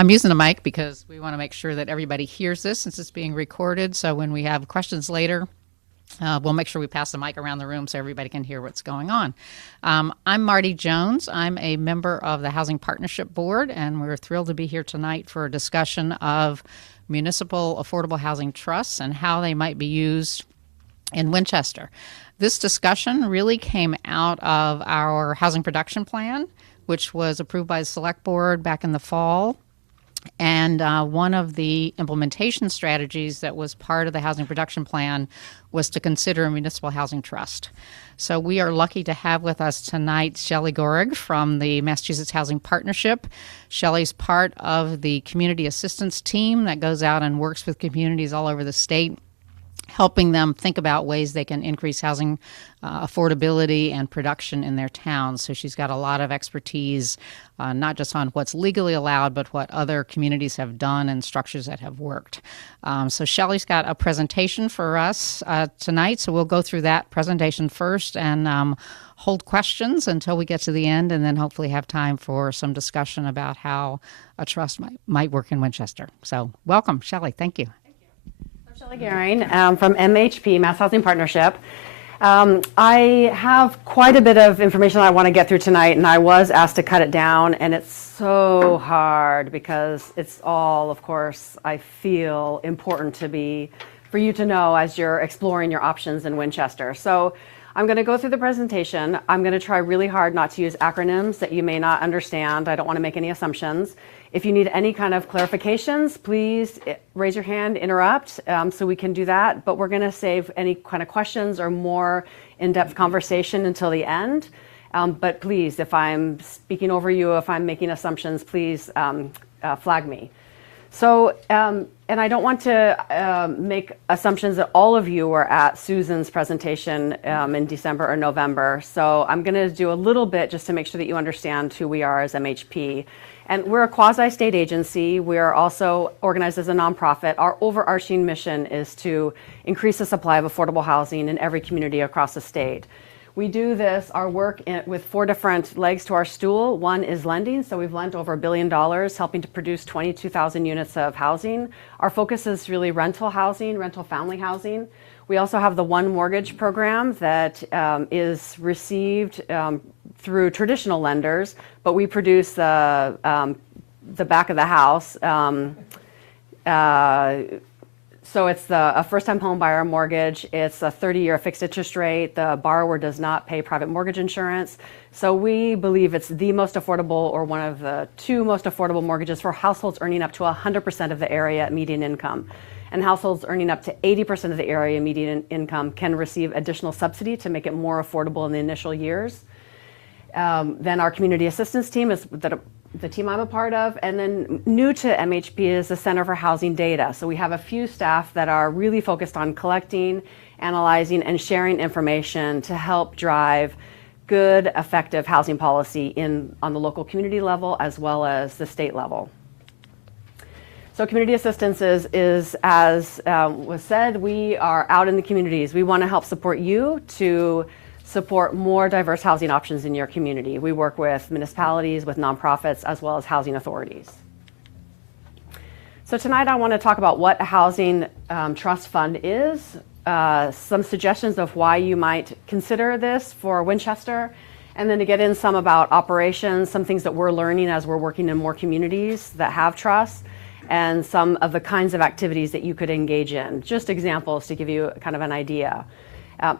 I'm using the mic because we want to make sure that everybody hears this since it's being recorded. So when we have questions later, we'll make sure we pass the mic around the room so everybody can hear what's going on. I'm Marty Jones. I'm a member of the Housing Partnership Board, and we're thrilled to be here tonight for a discussion of municipal affordable housing trusts and how they might be used in Winchester. This discussion really came out of our housing production plan, which was approved by the Select Board back in the fall. And one of the implementation strategies that was part of the housing production plan was to consider a municipal housing trust. So we are lucky to have with us tonight Shelley Gorig from the Massachusetts Housing Partnership. Shelley's part of the community assistance team that goes out and works with communities all over the state, helping them think about ways they can increase housing affordability and production in their towns. So she's got a lot of expertise, not just on what's legally allowed, but what other communities have done and structures that have worked. So Shelley's got a presentation for us tonight, so we'll go through that presentation first and hold questions until we get to the end, and then hopefully have time for some discussion about how a trust might work in Winchester. So welcome, Shelley. Thank you. Shelley Goering from MHP, Mass Housing Partnership. I have quite a bit of information I want to get through tonight, and I was asked to cut it down, and it's so hard because it's all, of course, I feel important for you to know as you're exploring your options in Winchester. So I'm going to go through the presentation. I'm going to try really hard not to use acronyms that you may not understand. I don't want to make any assumptions. If you need any kind of clarifications, please raise your hand, interrupt, so we can do that. But we're going to save any kind of questions or more in-depth conversation until the end. But please, if I'm speaking over you, if I'm making assumptions, please flag me. So, and I don't want to make assumptions that all of you were at Susan's presentation in December or November. So I'm going to do a little bit just to make sure that you understand who we are as MHP. And we're a quasi-state agency. We are also organized as a nonprofit. Our overarching mission is to increase the supply of affordable housing in every community across the state. We do our work with 4 different legs to our stool. One is lending, so we've lent over $1 billion, helping to produce 22,000 units of housing. Our focus is really rental housing, rental family housing. We also have the One Mortgage program that is received through traditional lenders, but we produce the back of the house. So it's a first-time home buyer mortgage. It's a 30-year fixed interest rate. The borrower does not pay private mortgage insurance. So we believe it's the most affordable, or one of the 2 most affordable mortgages for households earning up to 100% of the area median income. And households earning up to 80% of the area median income can receive additional subsidy to make it more affordable in the initial years. Then our community assistance team is the team I'm a part of. And then new to MHP is the Center for Housing Data. So we have a few staff that are really focused on collecting, analyzing, and sharing information to help drive good, effective housing policy on the local community level as well as the state level. So community assistance is as was said, we are out in the communities. We want to help support you to support more diverse housing options in your community. We work with municipalities, with nonprofits, as well as housing authorities. So tonight I want to talk about what a housing trust fund is, some suggestions of why you might consider this for Winchester, and then to get in some about operations, some things that we're learning as we're working in more communities that have trusts, and some of the kinds of activities that you could engage in. Just examples to give you kind of an idea.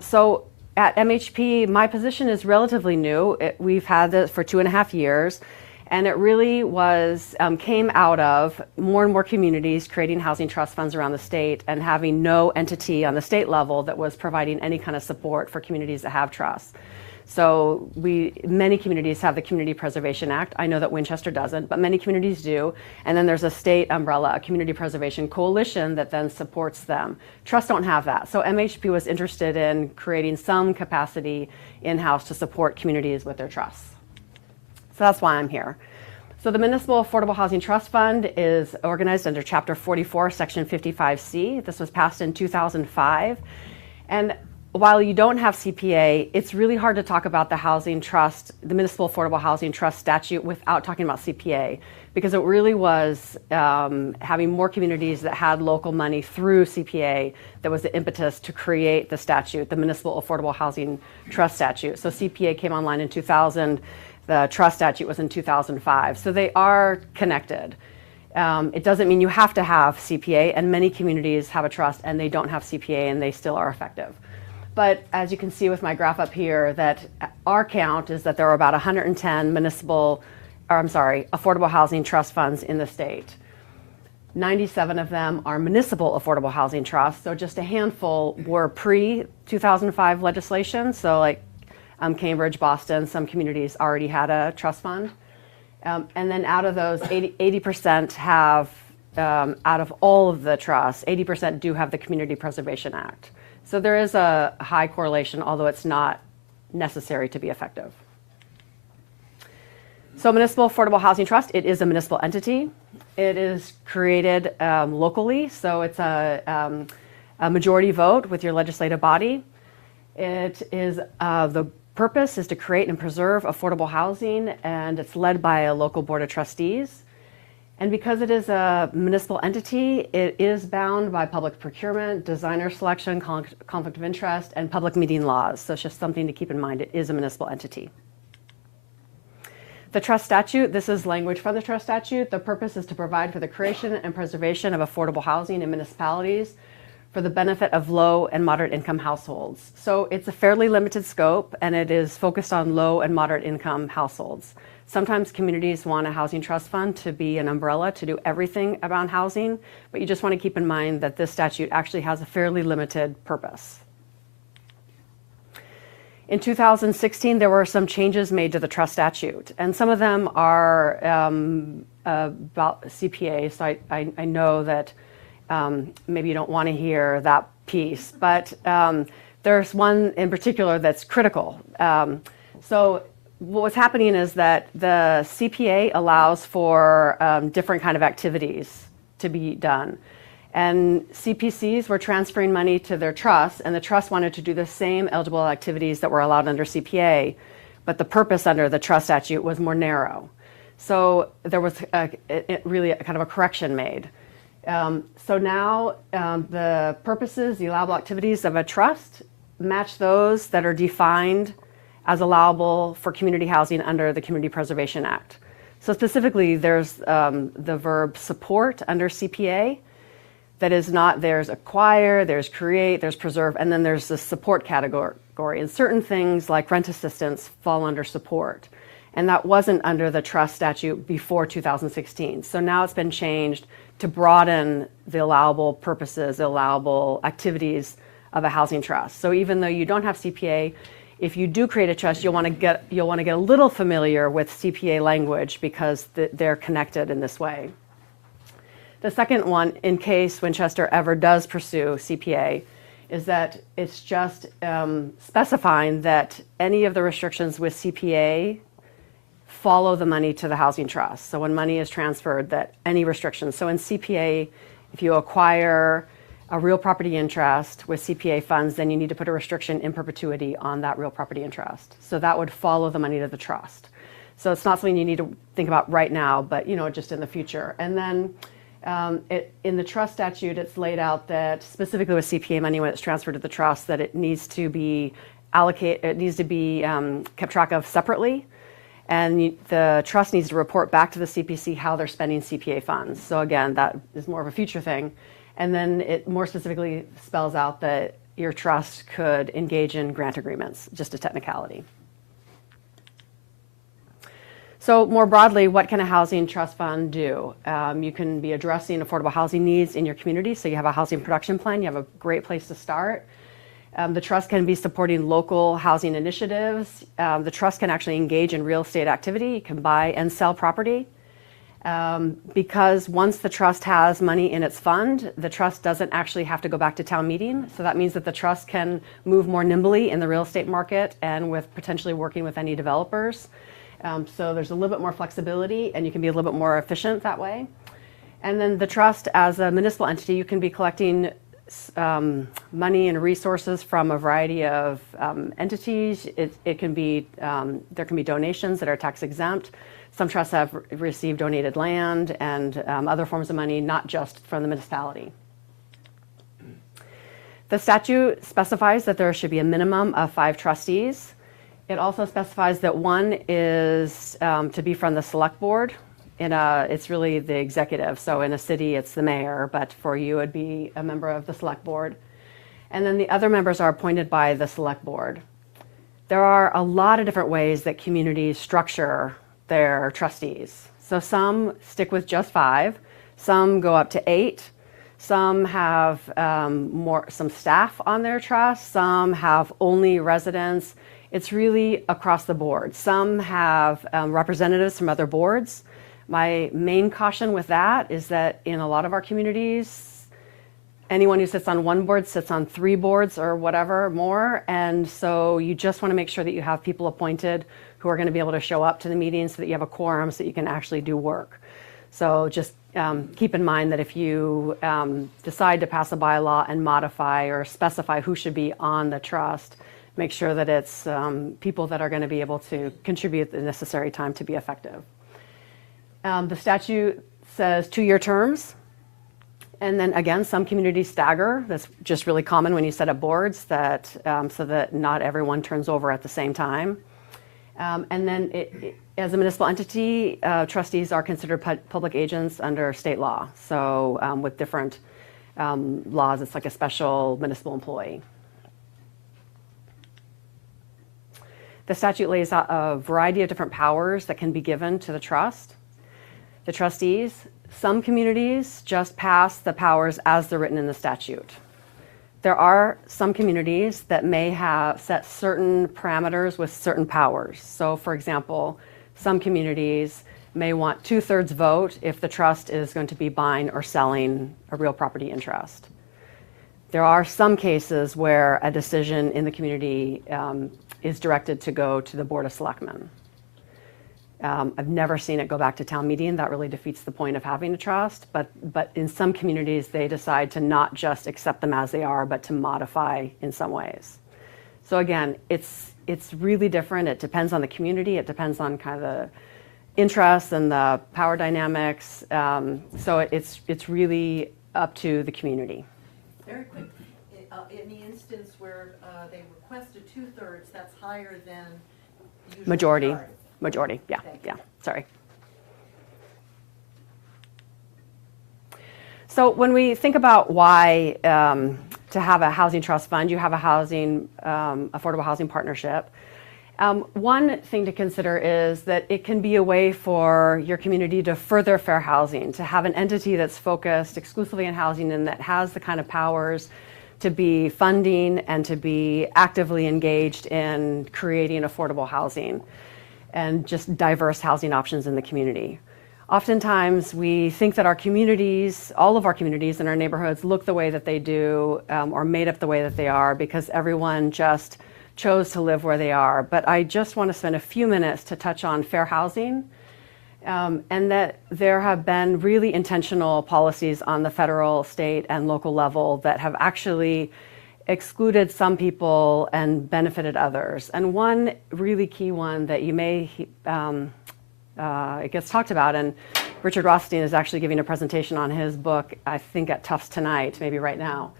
So at MHP, my position is relatively new. We've had this for 2.5 years, and it really came out of more and more communities creating housing trust funds around the state and having no entity on the state level that was providing any kind of support for communities that have trusts. So many communities have the Community Preservation Act. I know that Winchester doesn't, but many communities do. And then there's a state umbrella, a community preservation coalition that then supports them. Trusts don't have that. So MHP was interested in creating some capacity in-house to support communities with their trusts. So that's why I'm here. So the Municipal Affordable Housing Trust Fund is organized under Chapter 44, Section 55C. This was passed in 2005. And while you don't have CPA, it's really hard to talk about the housing trust, the Municipal Affordable Housing Trust statute without talking about CPA, because it really was having more communities that had local money through CPA that was the impetus to create the statute, the Municipal Affordable Housing Trust statute. So CPA came online in 2000, the trust statute was in 2005. So they are connected. It doesn't mean you have to have CPA, and many communities have a trust and they don't have CPA and they still are effective. But as you can see with my graph up here, that our count is that there are about 110 affordable housing trust funds in the state. 97 of them are municipal affordable housing trusts, so just a handful were pre-2005 legislation. So like Cambridge, Boston, some communities already had a trust fund. And then out of those, 80% have, out of all of the trusts, 80% do have the Community Preservation Act. So there is a high correlation, although it's not necessary to be effective. So Municipal Affordable Housing Trust, it is a municipal entity. It is created locally, so it's a majority vote with your legislative body. It is, the purpose is to create and preserve affordable housing, and it's led by a local board of trustees. And because it is a municipal entity, it is bound by public procurement, designer selection, conflict of interest, and public meeting laws. So it's just something to keep in mind. It is a municipal entity. The trust statute, this is language from the trust statute. The purpose is to provide for the creation and preservation of affordable housing in municipalities for the benefit of low and moderate income households. So it's a fairly limited scope, and it is focused on low and moderate income households. Sometimes communities want a housing trust fund to be an umbrella to do everything about housing, but you just want to keep in mind that this statute actually has a fairly limited purpose. In 2016, there were some changes made to the trust statute, and some of them are about CPA, so I know that maybe you don't want to hear that piece, but there's one in particular that's critical. So what's happening is that the CPA allows for different kind of activities to be done. And CPCs were transferring money to their trusts, and the trust wanted to do the same eligible activities that were allowed under CPA, but the purpose under the trust statute was more narrow. So there was really a kind of a correction made. So now the purposes, the allowable activities of a trust match those that are defined as allowable for community housing under the Community Preservation Act. So specifically, there's the verb support under CPA. That is not, there's acquire, there's create, there's preserve, and then there's the support category. And certain things like rent assistance fall under support. And that wasn't under the trust statute before 2016. So now it's been changed to broaden the allowable purposes, the allowable activities of a housing trust. So even though you don't have CPA, if you do create a trust, you'll want to get a little familiar with CPA language because they're connected in this way. The second one, in case Winchester ever does pursue CPA, is that it's just specifying that any of the restrictions with CPA follow the money to the housing trust. So when money is transferred, that any restrictions. So in CPA, if you acquire a real property interest with CPA funds, then you need to put a restriction in perpetuity on that real property interest. So that would follow the money to the trust. So it's not something you need to think about right now, but just in the future. And then in the trust statute, it's laid out that specifically with CPA money, when it's transferred to the trust, that it needs to be kept track of separately. And the trust needs to report back to the CPC how they're spending CPA funds. So again, that is more of a future thing. And then it more specifically spells out that your trust could engage in grant agreements, just a technicality. So more broadly, what can a housing trust fund do? You can be addressing affordable housing needs in your community. So you have a housing production plan, you have a great place to start. The trust can be supporting local housing initiatives. The trust can actually engage in real estate activity. You can buy and sell property. Because once the trust has money in its fund, the trust doesn't actually have to go back to town meeting. So that means that the trust can move more nimbly in the real estate market and with potentially working with any developers. So there's a little bit more flexibility, and you can be a little bit more efficient that way. And then the trust, as a municipal entity, you can be collecting money and resources from a variety of entities. It can be, there can be donations that are tax exempt. Some trusts have received donated land and other forms of money, not just from the municipality. The statute specifies that there should be a minimum of 5 trustees. It also specifies that one is to be from the select board. It's really the executive. So in a city, it's the mayor, but for you, it'd be a member of the select board. And then the other members are appointed by the select board. There are a lot of different ways that communities structure their trustees. So some stick with just 5, some go up to 8, some have some staff on their trust, some have only residents. It's really across the board. Some have representatives from other boards. My main caution with that is that in a lot of our communities, anyone who sits on one board sits on 3 boards or whatever more. And so you just want to make sure that you have people appointed who are going to be able to show up to the meetings so that you have a quorum so that you can actually do work. So just keep in mind that if you decide to pass a bylaw and modify or specify who should be on the trust, make sure that it's people that are going to be able to contribute the necessary time to be effective. The statute says 2-year terms. And then again, some communities stagger. That's just really common when you set up boards that, so that not everyone turns over at the same time. And then as a municipal entity, trustees are considered public agents under state law. So with different laws, it's like a special municipal employee. The statute lays out a variety of different powers that can be given to the trust. The trustees, some communities just pass the powers as they're written in the statute. There are some communities that may have set certain parameters with certain powers. So for example, some communities may want 2/3 vote if the trust is going to be buying or selling a real property interest. There are some cases where a decision in the community is directed to go to the Board of Selectmen. I've never seen it go back to town meeting. That really defeats the point of having a trust. But in some communities, they decide to not just accept them as they are, but to modify in some ways. So again, it's really different. It depends on the community. It depends on kind of the interests and the power dynamics. So it's really up to the community. Very quick. In the instance where they requested 2/3, that's higher than the usual Majority. Majority, yeah, yeah, sorry. So when we think about why to have a housing trust fund, you have a housing, affordable housing partnership. One thing to consider is that it can be a way for your community to further fair housing, to have an entity that's focused exclusively on housing and that has the kind of powers to be funding and to be actively engaged in creating affordable housing and just diverse housing options in the community. Oftentimes we think that our communities, all of our communities in our neighborhoods look the way that they do or made up the way that they are because everyone just chose to live where they are. But I just want to spend a few minutes to touch on fair housing and that there have been really intentional policies on the federal, state, and local level that have actually excluded some people and benefited others. And one really key one that you may, it gets talked about, and Richard Rothstein is actually giving a presentation on his book, I think at Tufts tonight, maybe right now.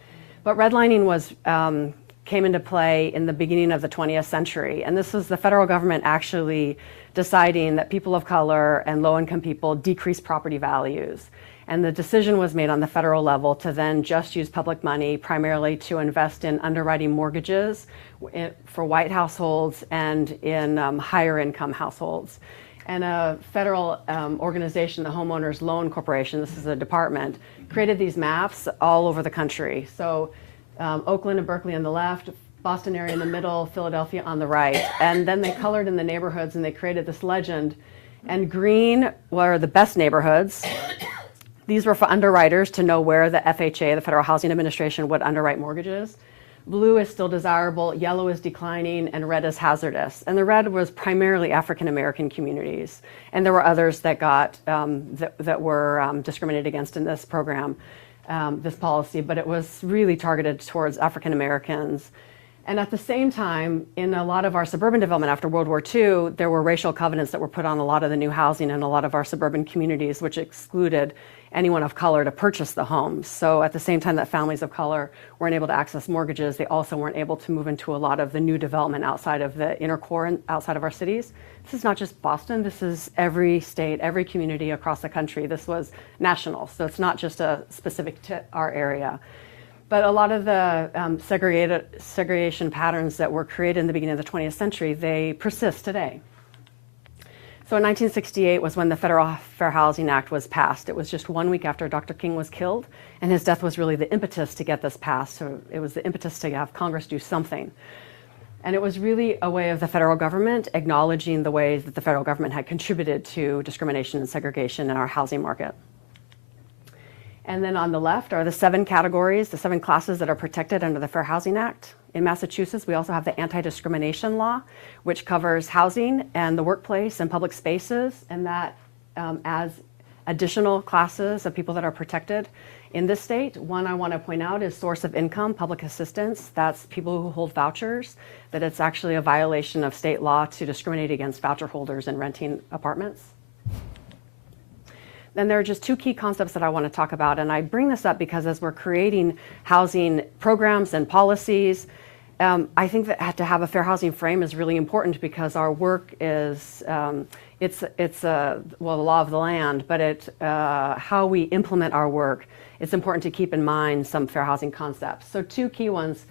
But redlining came into play in the beginning of the 20th century. And this was the federal government actually deciding that people of color and low-income people decrease property values. And the decision was made on the federal level to then just use public money primarily to invest in underwriting mortgages for white households and in higher income households. And a federal organization, the Homeowners Loan Corporation, this is a department, created these maps all over the country. So Oakland and Berkeley on the left, Boston area in the middle, Philadelphia on the right. And then they colored in the neighborhoods and they created this legend. And green were the best neighborhoods. These were for underwriters to know where the FHA, the Federal Housing Administration, would underwrite mortgages. Blue is still desirable, yellow is declining, and red is hazardous. And the red was primarily African American communities. And there were others that got that were discriminated against in this program. this policy, but it was really targeted towards African Americans. And at the same time, in a lot of our suburban development after World War II, there were racial covenants that were put on a lot of the new housing in a lot of our suburban communities, which excluded anyone of color to purchase the homes. So at the same time that families of color weren't able to access mortgages, they also weren't able to move into a lot of the new development outside of the inner core and outside of our cities. This is not just Boston, this is every state, every community across the country. This was national, so it's not just a specific to our area. But a lot of the segregation patterns that were created in the beginning of the 20th century, they persist today. So in 1968 was when the Federal Fair Housing Act was passed. It was just 1 week after Dr. King was killed, and his death was really the impetus to get this passed. So it was the impetus to have Congress do something. And it was really a way of the federal government acknowledging the ways that the federal government had contributed to discrimination and segregation in our housing market. And then on the left are the 7 categories, the 7 classes that are protected under the Fair Housing Act. In Massachusetts, we also have the anti-discrimination law, which covers housing and the workplace and public spaces, and that adds additional classes of people that are protected in this state. One I want to point out is source of income, public assistance. That's people who hold vouchers, that it's actually a violation of state law to discriminate against voucher holders in renting apartments. Then there are just 2 key concepts that I want to talk about, and I bring this up because as we're creating housing programs and policies, I think that to have a fair housing frame is really important because our work is, it's the law of the land, but how we implement our work, it's important to keep in mind some fair housing concepts. So 2 key ones,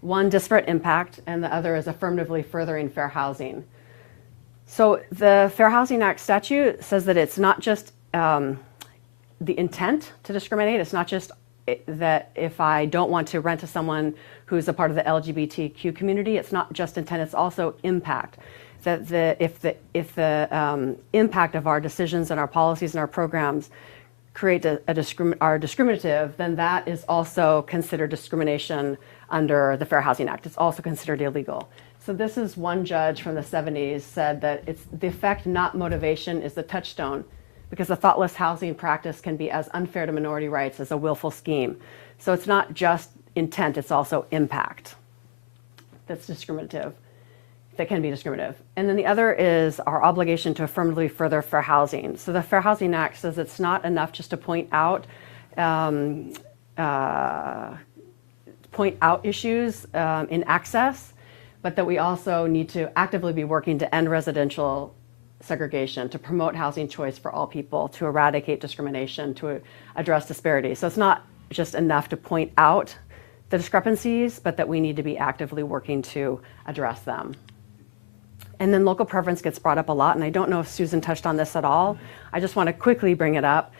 one disparate impact, and the other is affirmatively furthering fair housing. So the Fair Housing Act statute says that it's not just the intent to discriminate. It's not just that if I don't want to rent to someone who's a part of the LGBTQ community, it's not just intent, it's also impact. That if the impact of our decisions and our policies and our programs create are discriminative, then that is also considered discrimination under the Fair Housing Act. It's also considered illegal. So this is one judge from the 70s said that it's the effect, not motivation, is the touchstone, because a thoughtless housing practice can be as unfair to minority rights as a willful scheme. So it's not just intent, it's also impact that's discriminative, that can be discriminative. And then the other is our obligation to affirmatively further fair housing. So the Fair Housing Act says it's not enough just to point out issues in access, but that we also need to actively be working to end residential segregation, to promote housing choice for all people, to eradicate discrimination, to address disparities. So it's not just enough to point out the discrepancies, but that we need to be actively working to address them. And then local preference gets brought up a lot, and I don't know if Susan touched on this at all. I just want to quickly bring it up.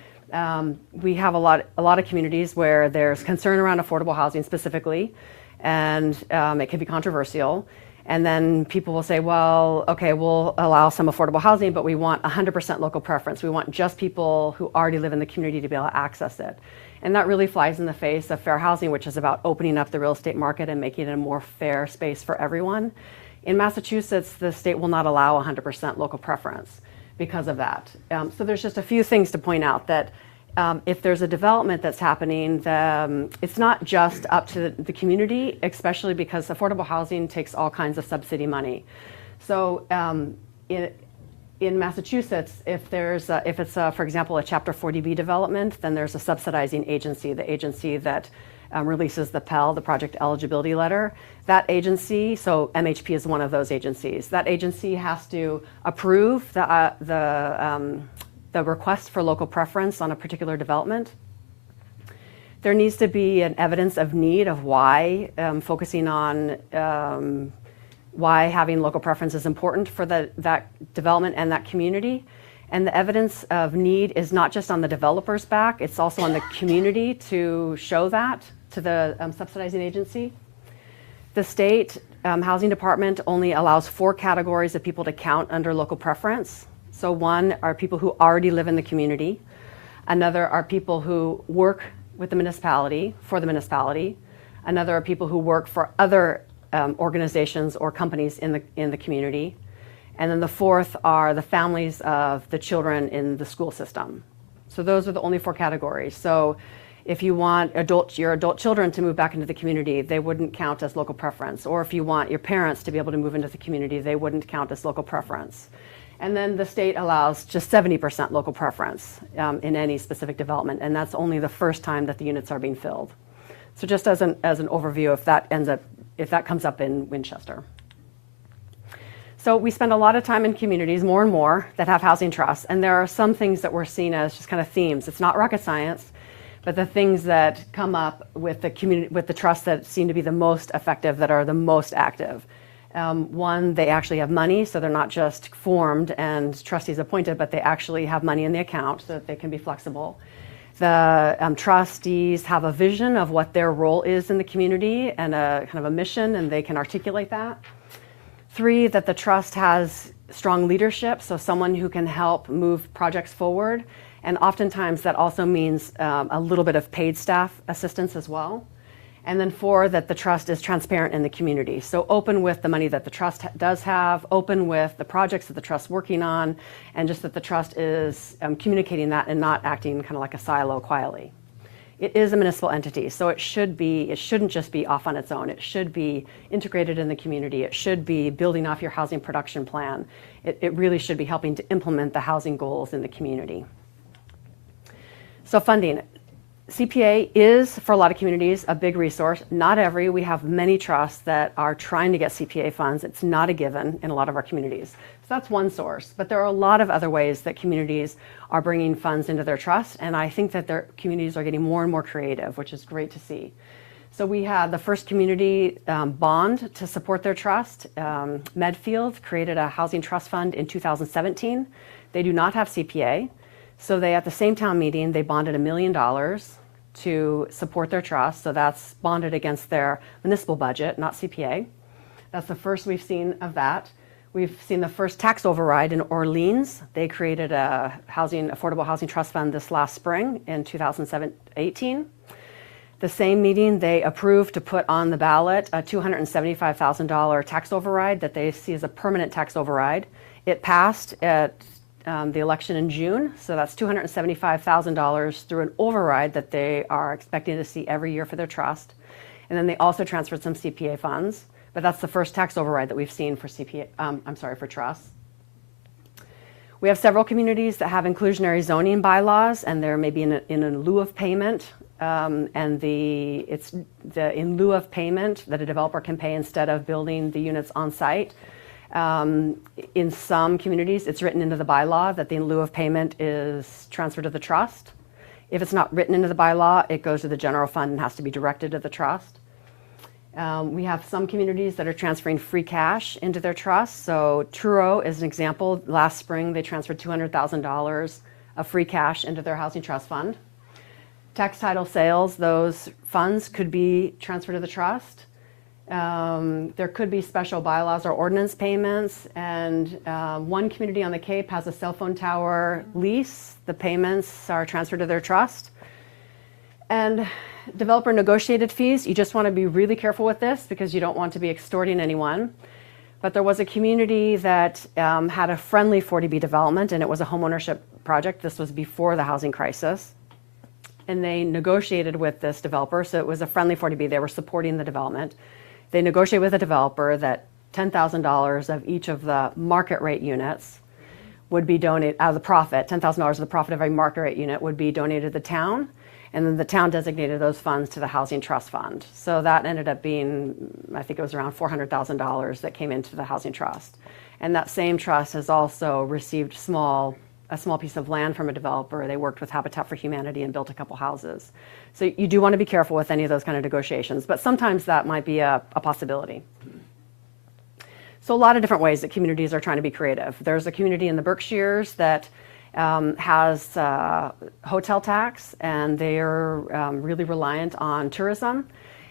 We have a lot of communities where there's concern around affordable housing specifically, and it can be controversial. And then people will say, well, okay, we'll allow some affordable housing, but we want 100% local preference. We want just people who already live in the community to be able to access it. And that really flies in the face of fair housing, which is about opening up the real estate market and making it a more fair space for everyone. In Massachusetts, the state will not allow 100% local preference because of that. So there's just a few things to point out that if there's a development that's happening, it's not just up to the community, especially because affordable housing takes all kinds of subsidy money. So in Massachusetts, if it's for example, a Chapter 40B development, then there's a subsidizing agency, the agency that releases the PEL, the Project Eligibility Letter. That agency, so MHP is one of those agencies, that agency has to approve the request for local preference on a particular development. There needs to be an evidence of need of why, focusing on why having local preference is important for that development and that community. And the evidence of need is not just on the developer's back, it's also on the community to show that to the subsidizing agency. The state housing department only allows 4 categories of people to count under local preference. So one are people who already live in the community. Another are people who work with the municipality, for the municipality. Another are people who work for other organizations or companies in the community. And then the fourth are the families of the children in the school system. So those are the only 4 categories. So If you want your adult children to move back into the community, they wouldn't count as local preference. Or if you want your parents to be able to move into the community, they wouldn't count as local preference. And then the state allows just 70% local preference in any specific development, and that's only the first time that the units are being filled. So just as an overview, if that comes up in Winchester. So we spend a lot of time in communities, more and more, that have housing trusts, and there are some things that we're seeing as just kind of themes. It's not rocket science, but the things that come up with the community, with the trusts that seem to be the most effective, that are the most active. One, they actually have money, so they're not just formed and trustees appointed, but they actually have money in the account so that they can be flexible. The trustees have a vision of what their role is in the community and a kind of a mission, and they can articulate that. 3, that the trust has strong leadership, so someone who can help move projects forward. And oftentimes that also means a little bit of paid staff assistance as well. And then 4, that the trust is transparent in the community. So open with the money that the trust does have, open with the projects that the trust's working on, and just that the trust is communicating that and not acting kind of like a silo quietly. It is a municipal entity, so it shouldn't just be off on its own. It should be integrated in the community. It should be building off your housing production plan. It really should be helping to implement the housing goals in the community. So funding. CPA is, for a lot of communities, a big resource. Not every. We have many trusts that are trying to get CPA funds. It's not a given in a lot of our communities. So that's one source. But there are a lot of other ways that communities are bringing funds into their trust, and I think that their communities are getting more and more creative, which is great to see. So we had the first community bond to support their trust. Medfield created a housing trust fund in 2017. They do not have CPA. So they, at the same town meeting, they bonded $1 million to support their trust. So that's bonded against their municipal budget, not CPA. That's the first we've seen of that. We've seen the first tax override in Orleans. They created a affordable housing trust fund this last spring in 2018. The same meeting, they approved to put on the ballot a $275,000 tax override that they see as a permanent tax override. It passed at the election in June, so that's $275,000 through an override that they are expecting to see every year for their trust. And then they also transferred some CPA funds, but that's the first tax override that we've seen for for trusts. We have several communities that have inclusionary zoning bylaws, and they're maybe in lieu of payment, and it's the in lieu of payment that a developer can pay instead of building the units on site. In some communities, it's written into the bylaw that the in lieu of payment is transferred to the trust. If it's not written into the bylaw, it goes to the general fund and has to be directed to the trust. We have some communities that are transferring free cash into their trust. So Truro is an example. Last spring, they transferred $200,000 of free cash into their housing trust fund. Tax title sales, those funds could be transferred to the trust. There could be special bylaws or ordinance payments, and one community on the Cape has a cell phone tower lease. The payments are transferred to their trust. And developer negotiated fees, you just want to be really careful with this because you don't want to be extorting anyone. But there was a community that had a friendly 40B development, and it was a homeownership project. This was before the housing crisis. And they negotiated with this developer, so it was a friendly 40B. They were supporting the development. They negotiate with a developer that $10,000 of each of the market rate units would be donated out of the profit. $10,000 of the profit of every market rate unit would be donated to the town, and then the town designated those funds to the housing trust fund. So that ended up being, I think it was around $400,000 that came into the housing trust. And that same trust has also received a small piece of land from a developer. They worked with Habitat for Humanity and built a couple houses. So you do want to be careful with any of those kind of negotiations, but sometimes that might be a possibility. So a lot of different ways that communities are trying to be creative. There's a community in the Berkshires that has hotel tax, and they are really reliant on tourism.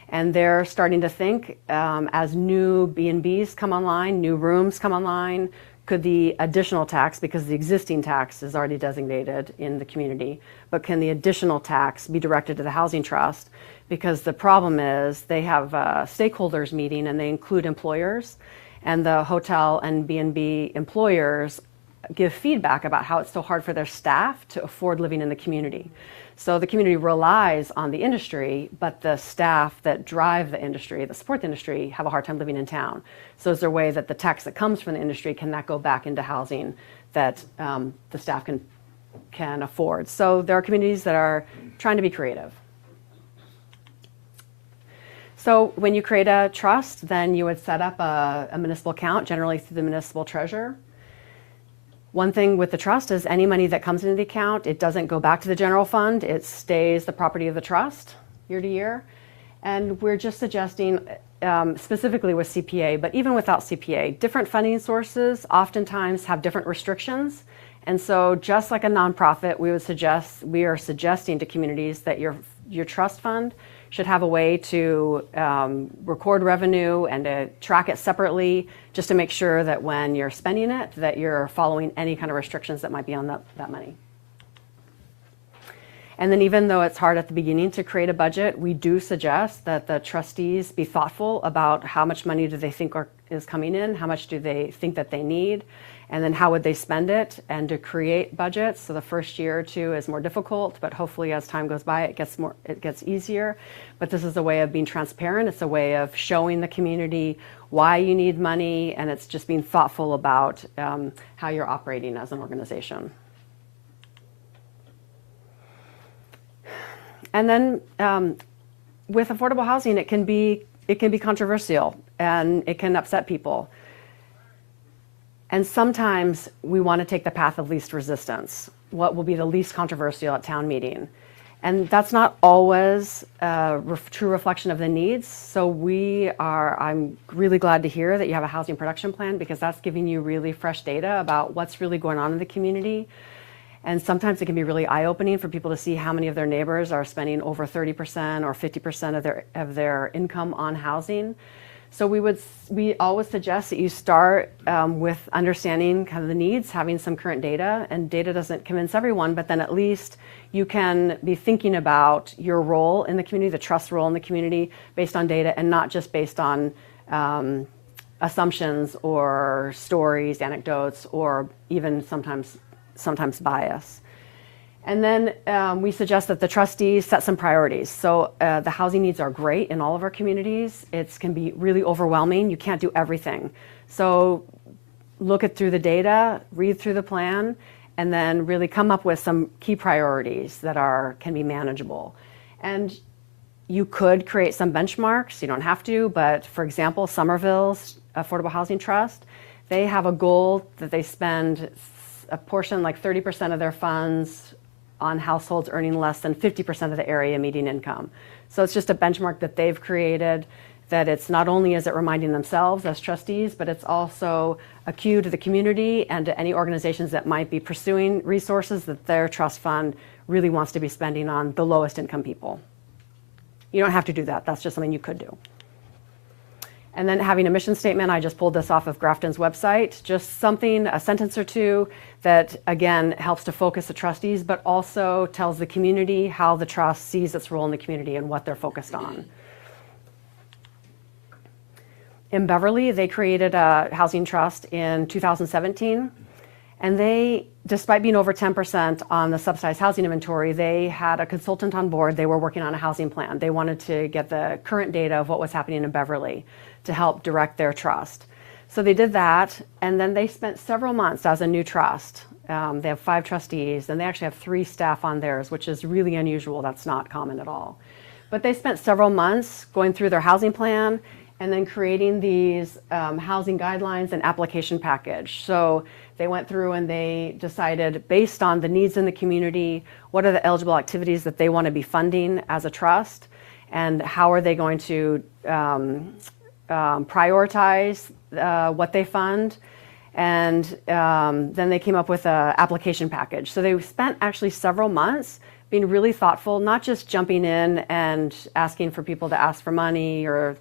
And they're starting to think as new B&Bs come online, new rooms come online, could the additional tax, because the existing tax is already designated in the community, but can the additional tax be directed to the housing trust? Because the problem is they have a stakeholders meeting and they include employers, and the hotel and B&B employers give feedback about how it's so hard for their staff to afford living in the community. So the community relies on the industry, but the staff that drive the industry, that support the industry, have a hard time living in town. So is there a way that the tax that comes from the industry can that go back into housing that the staff can afford? So there are communities that are trying to be creative. So when you create a trust, then you would set up a municipal account, generally through the municipal treasurer. One thing with the trust is any money that comes into the account, it doesn't go back to the general fund. It stays the property of the trust year to year. And we're just suggesting, specifically with CPA, but even without CPA, different funding sources oftentimes have different restrictions. And so just like a nonprofit, we are suggesting to communities that your trust fund should have a way to record revenue and to track it separately, just to make sure that when you're spending it, that you're following any kind of restrictions that might be on that money. And then even though it's hard at the beginning to create a budget, we do suggest that the trustees be thoughtful about how much money do they think is coming in, how much do they think that they need, and then how would they spend it, and to create budgets. So the first year or two is more difficult, but hopefully as time goes by, it gets easier. But this is a way of being transparent. It's a way of showing the community why you need money, and it's just being thoughtful about how you're operating as an organization. And then with affordable housing, it can be controversial and it can upset people. And sometimes we want to take the path of least resistance. What will be the least controversial at town meeting? And that's not always a true reflection of the needs. So I'm really glad to hear that you have a housing production plan, because that's giving you really fresh data about what's really going on in the community. And sometimes it can be really eye-opening for people to see how many of their neighbors are spending over 30% or 50% of their income on housing. So we always suggest that you start with understanding kind of the needs, having some current data, and data doesn't convince everyone, but then at least you can be thinking about your role in the community, the trust role in the community, based on data and not just based on assumptions or stories, anecdotes, or even sometimes bias. And then we suggest that the trustees set some priorities. So the housing needs are great in all of our communities. It can be really overwhelming. You can't do everything. So look through the data, read through the plan, and then really come up with some key priorities that can be manageable. And you could create some benchmarks. You don't have to, but for example, Somerville's Affordable Housing Trust, they have a goal that they spend a portion, like 30% of their funds, on households earning less than 50% of the area median income. So it's just a benchmark that they've created, that it's not only is it reminding themselves as trustees, but it's also a cue to the community and to any organizations that might be pursuing resources that their trust fund really wants to be spending on the lowest income people. You don't have to do that. That's just something you could do. And then having a mission statement, I just pulled this off of Grafton's website, just something, a sentence or two that, again, helps to focus the trustees, but also tells the community how the trust sees its role in the community and what they're focused on. In Beverly, they created a housing trust in 2017, and they, despite being over 10% on the subsidized housing inventory, they had a consultant on board. They were working on a housing plan. They wanted to get the current data of what was happening in Beverly to help direct their trust. So they did that, and then they spent several months as a new trust. They have 5 trustees, and they actually have 3 staff on theirs, which is really unusual. That's not common at all. But they spent several months going through their housing plan and then creating these housing guidelines and application package. So they went through and they decided, based on the needs in the community, what are the eligible activities that they want to be funding as a trust, and how are they going to prioritize what they fund, and then they came up with an application package. So they spent actually several months being really thoughtful, not just jumping in and asking for people to ask for money or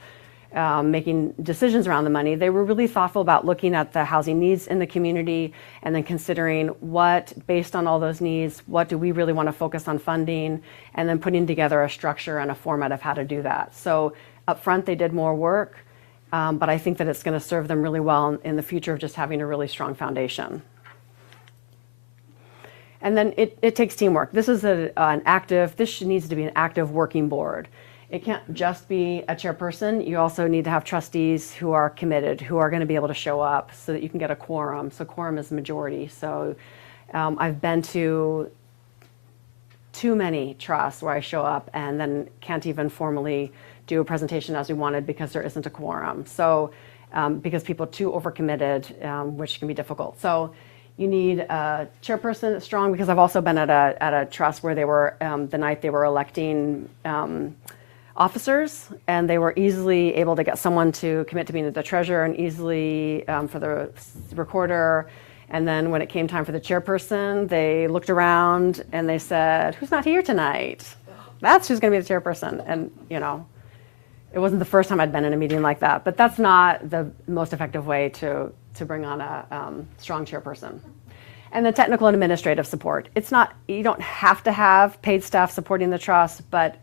making decisions around the money. They were really thoughtful about looking at the housing needs in the community and then considering what, based on all those needs, what do we really want to focus on funding, and then putting together a structure and a format of how to do that. So up front, they did more work. But I think that it's going to serve them really well in the future of just having a really strong foundation. And then it takes teamwork. This is this needs to be an active working board. It can't just be a chairperson. You also need to have trustees who are committed, who are going to be able to show up so that you can get a quorum. So quorum is the majority. So I've been to too many trusts where I show up and then can't even formally do a presentation as we wanted because there isn't a quorum. So because people are too overcommitted, which can be difficult. So you need a chairperson that's strong, because I've also been at a trust where they were, the night they were electing officers, and they were easily able to get someone to commit to being the treasurer and easily for the recorder. And then when it came time for the chairperson, they looked around and they said, "Who's not here tonight? That's who's going to be the chairperson." And, it wasn't the first time I'd been in a meeting like that, but that's not the most effective way to bring on a strong chairperson. And the technical and administrative support. You don't have to have paid staff supporting the trust, but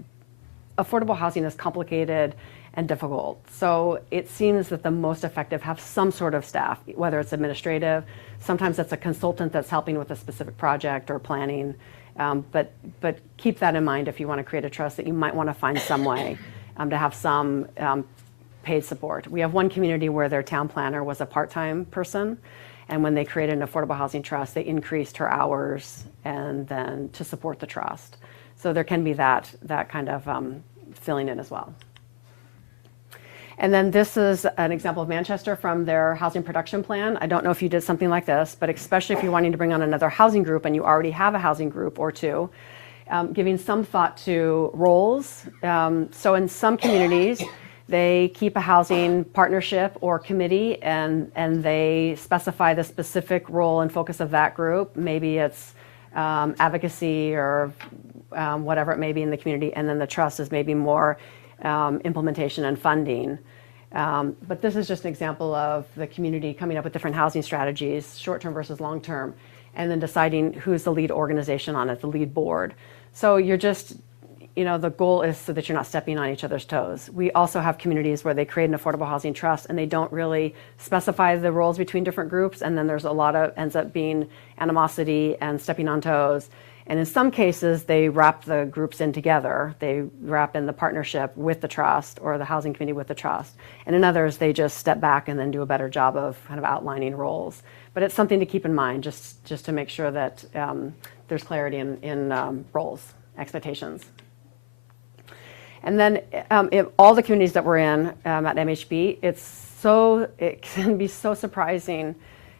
affordable housing is complicated and difficult. So it seems that the most effective have some sort of staff, whether it's administrative, sometimes it's a consultant that's helping with a specific project or planning. But keep that in mind if you want to create a trust, that you might want to find some way to have some paid support. We have one community where their town planner was a part-time person, and when they created an affordable housing trust, they increased her hours and then to support the trust. So there can be that kind of filling in as well. And then this is an example of Manchester from their housing production plan. I don't know if you did something like this, but especially if you're wanting to bring on another housing group and you already have a housing group or two, giving some thought to roles. So in some communities, they keep a housing partnership or committee, and they specify the specific role and focus of that group. Maybe it's advocacy or whatever it may be in the community, and then the trust is maybe more implementation and funding. But this is just an example of the community coming up with different housing strategies, short-term versus long-term, and then deciding who's the lead organization on it, the lead board. So you're just, the goal is so that you're not stepping on each other's toes. We also have communities where they create an affordable housing trust and they don't really specify the roles between different groups, and then there's a lot of, ends up being animosity and stepping on toes. And in some cases, they wrap the groups in together. They wrap in the partnership with the trust or the housing committee with the trust. And in others, they just step back and then do a better job of kind of outlining roles. But it's something to keep in mind, just to make sure that there's clarity in roles, expectations. And then in all the communities that we're in at MHB, it can be so surprising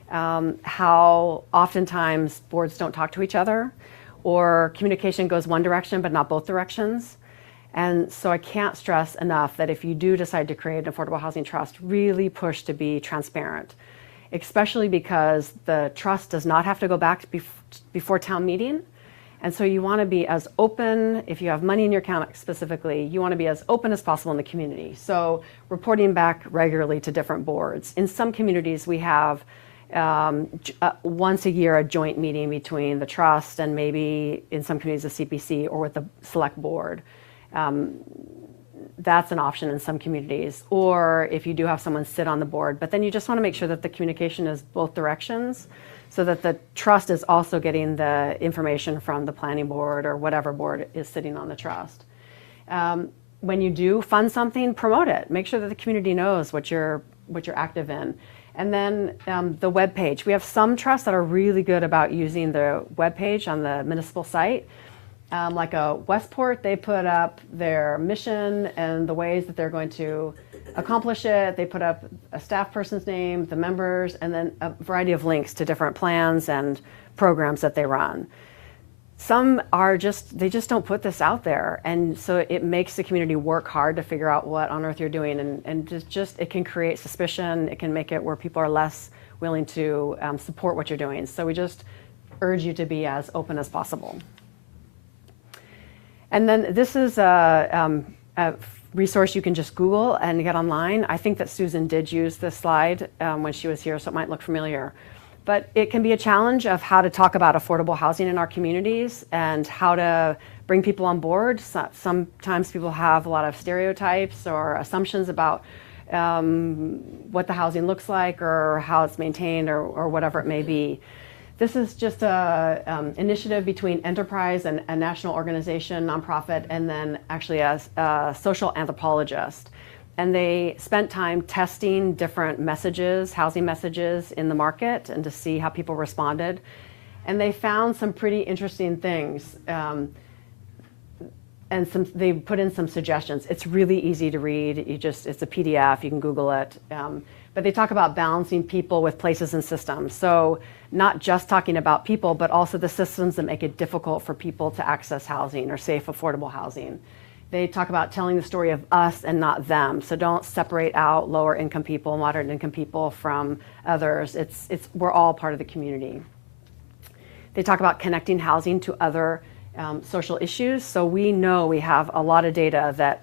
how oftentimes boards don't talk to each other, or communication goes one direction but not both directions. And so I can't stress enough that if you do decide to create an affordable housing trust, really push to be transparent, especially because the trust does not have to go back before town meeting. And so you want to be as open, if you have money in your account specifically, you want to be as open as possible in the community. So reporting back regularly to different boards. In some communities, we have once a year a joint meeting between the trust and maybe in some communities the CPC or with the select board. That's an option in some communities. Or if you do have someone sit on the board, but then you just want to make sure that the communication is both directions, so that the trust is also getting the information from the planning board or whatever board is sitting on the trust. When you do fund something, promote it. Make sure that the community knows what you're active in. And then the web page. We have some trusts that are really good about using the web page on the municipal site. Like a Westport, they put up their mission and the ways that they're going to accomplish it. They put up a staff person's name, the members, and then a variety of links to different plans and programs that they run. Some are they just don't put this out there. And so it makes the community work hard to figure out what on earth you're doing. And it can create suspicion. It can make it where people are less willing to support what you're doing. So we just urge you to be as open as possible. And then this is a resource you can just Google and get online. I think that Susan did use this slide when she was here, so it might look familiar. But it can be a challenge of how to talk about affordable housing in our communities and how to bring people on board. Sometimes people have a lot of stereotypes or assumptions about what the housing looks like or how it's maintained or whatever it may be. This is just a initiative between Enterprise and a national organization, nonprofit, and then actually a social anthropologist. And they spent time testing different messages, housing messages in the market, and to see how people responded. And they found some pretty interesting things. And they put in some suggestions. It's really easy to read. It's a PDF, you can Google it. But they talk about balancing people with places and systems. So not just talking about people, but also the systems that make it difficult for people to access housing or safe, affordable housing. They talk about telling the story of us and not them. So don't separate out lower income people, moderate income people from others. We're all part of the community. They talk about connecting housing to other social issues. So we know we have a lot of data that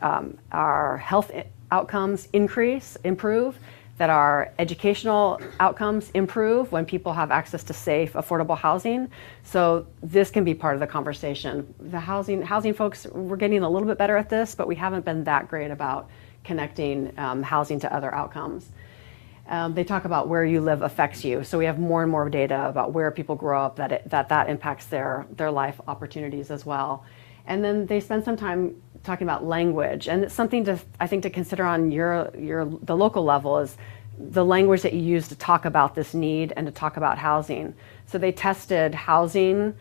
our health outcomes improve, that our educational outcomes improve when people have access to safe, affordable housing. So this can be part of the conversation. The housing folks, we're getting a little bit better at this, but we haven't been that great about connecting housing to other outcomes. They talk about where you live affects you. So we have more and more data about where people grow up that impacts their life opportunities as well. And then they spend some time talking about language, and it's something I think to consider on the local level is the language that you use to talk about this need and to talk about housing. So they tested housing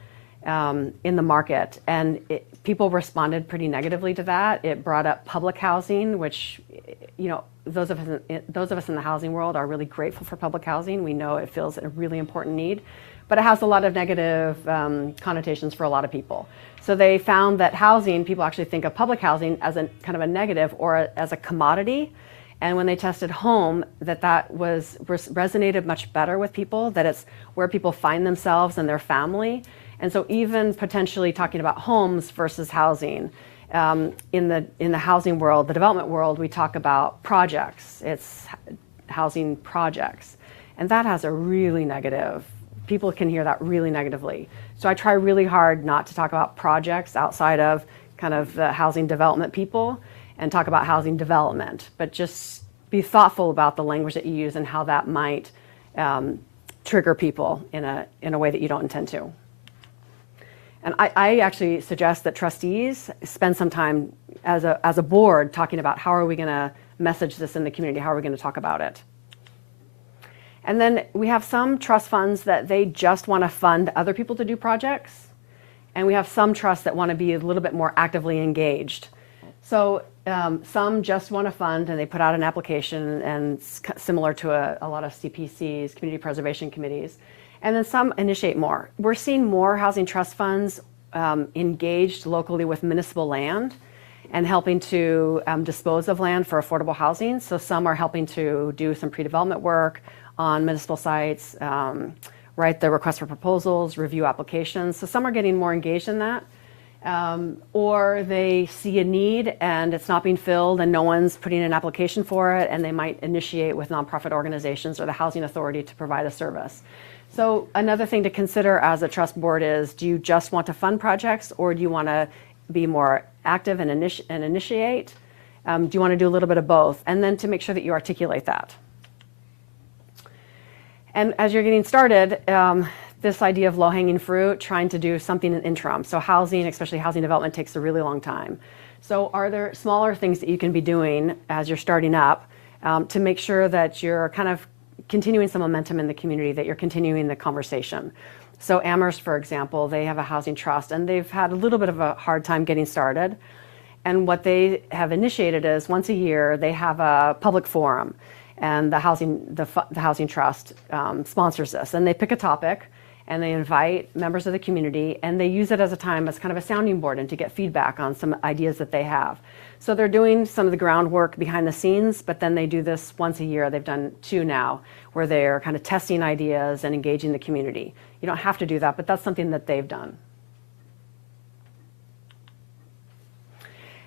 in the market, and people responded pretty negatively to that. It brought up public housing, which those of us in the housing world are really grateful for public housing. We know it fills a really important need, but it has a lot of negative connotations for a lot of people. So they found that housing, people actually think of public housing as a kind of a negative or as a commodity. And when they tested home, that resonated much better with people, that it's where people find themselves and their family. And so even potentially talking about homes versus housing, in the housing world, the development world, we talk about projects. It's housing projects. And that has a really negative, people can hear that really negatively. So I try really hard not to talk about projects outside of kind of the housing development people and talk about housing development, but just be thoughtful about the language that you use and how that might trigger people in a way that you don't intend to. And I actually suggest that trustees spend some time as a board talking about how are we going to message this in the community, how are we going to talk about it. And then we have some trust funds that they just want to fund other people to do projects. And we have some trusts that want to be a little bit more actively engaged. So some just want to fund and they put out an application, and similar to a lot of CPCs, community preservation committees. And then some initiate more. We're seeing more housing trust funds engaged locally with municipal land and helping to dispose of land for affordable housing. So some are helping to do some pre-development work on municipal sites, write the request for proposals, review applications. So some are getting more engaged in that. Or they see a need and it's not being filled and no one's putting an application for it, and they might initiate with nonprofit organizations or the housing authority to provide a service. So another thing to consider as a trust board is, do you just want to fund projects, or do you want to be more active and initiate? Do you want to do a little bit of both? And then to make sure that you articulate that. And as you're getting started, this idea of low-hanging fruit, trying to do something in interim. So housing, especially housing development, takes a really long time. So are there smaller things that you can be doing as you're starting up to make sure that you're kind of continuing some momentum in the community, that you're continuing the conversation? So Amherst, for example, they have a housing trust, and they've had a little bit of a hard time getting started. And what they have initiated is once a year, they have a public forum, and the housing trust sponsors this. And they pick a topic, and they invite members of the community, and they use it as a time as kind of a sounding board and to get feedback on some ideas that they have. So they're doing some of the groundwork behind the scenes, but then they do this once a year. They've done 2 now, where they're kind of testing ideas and engaging the community. You don't have to do that, but that's something that they've done.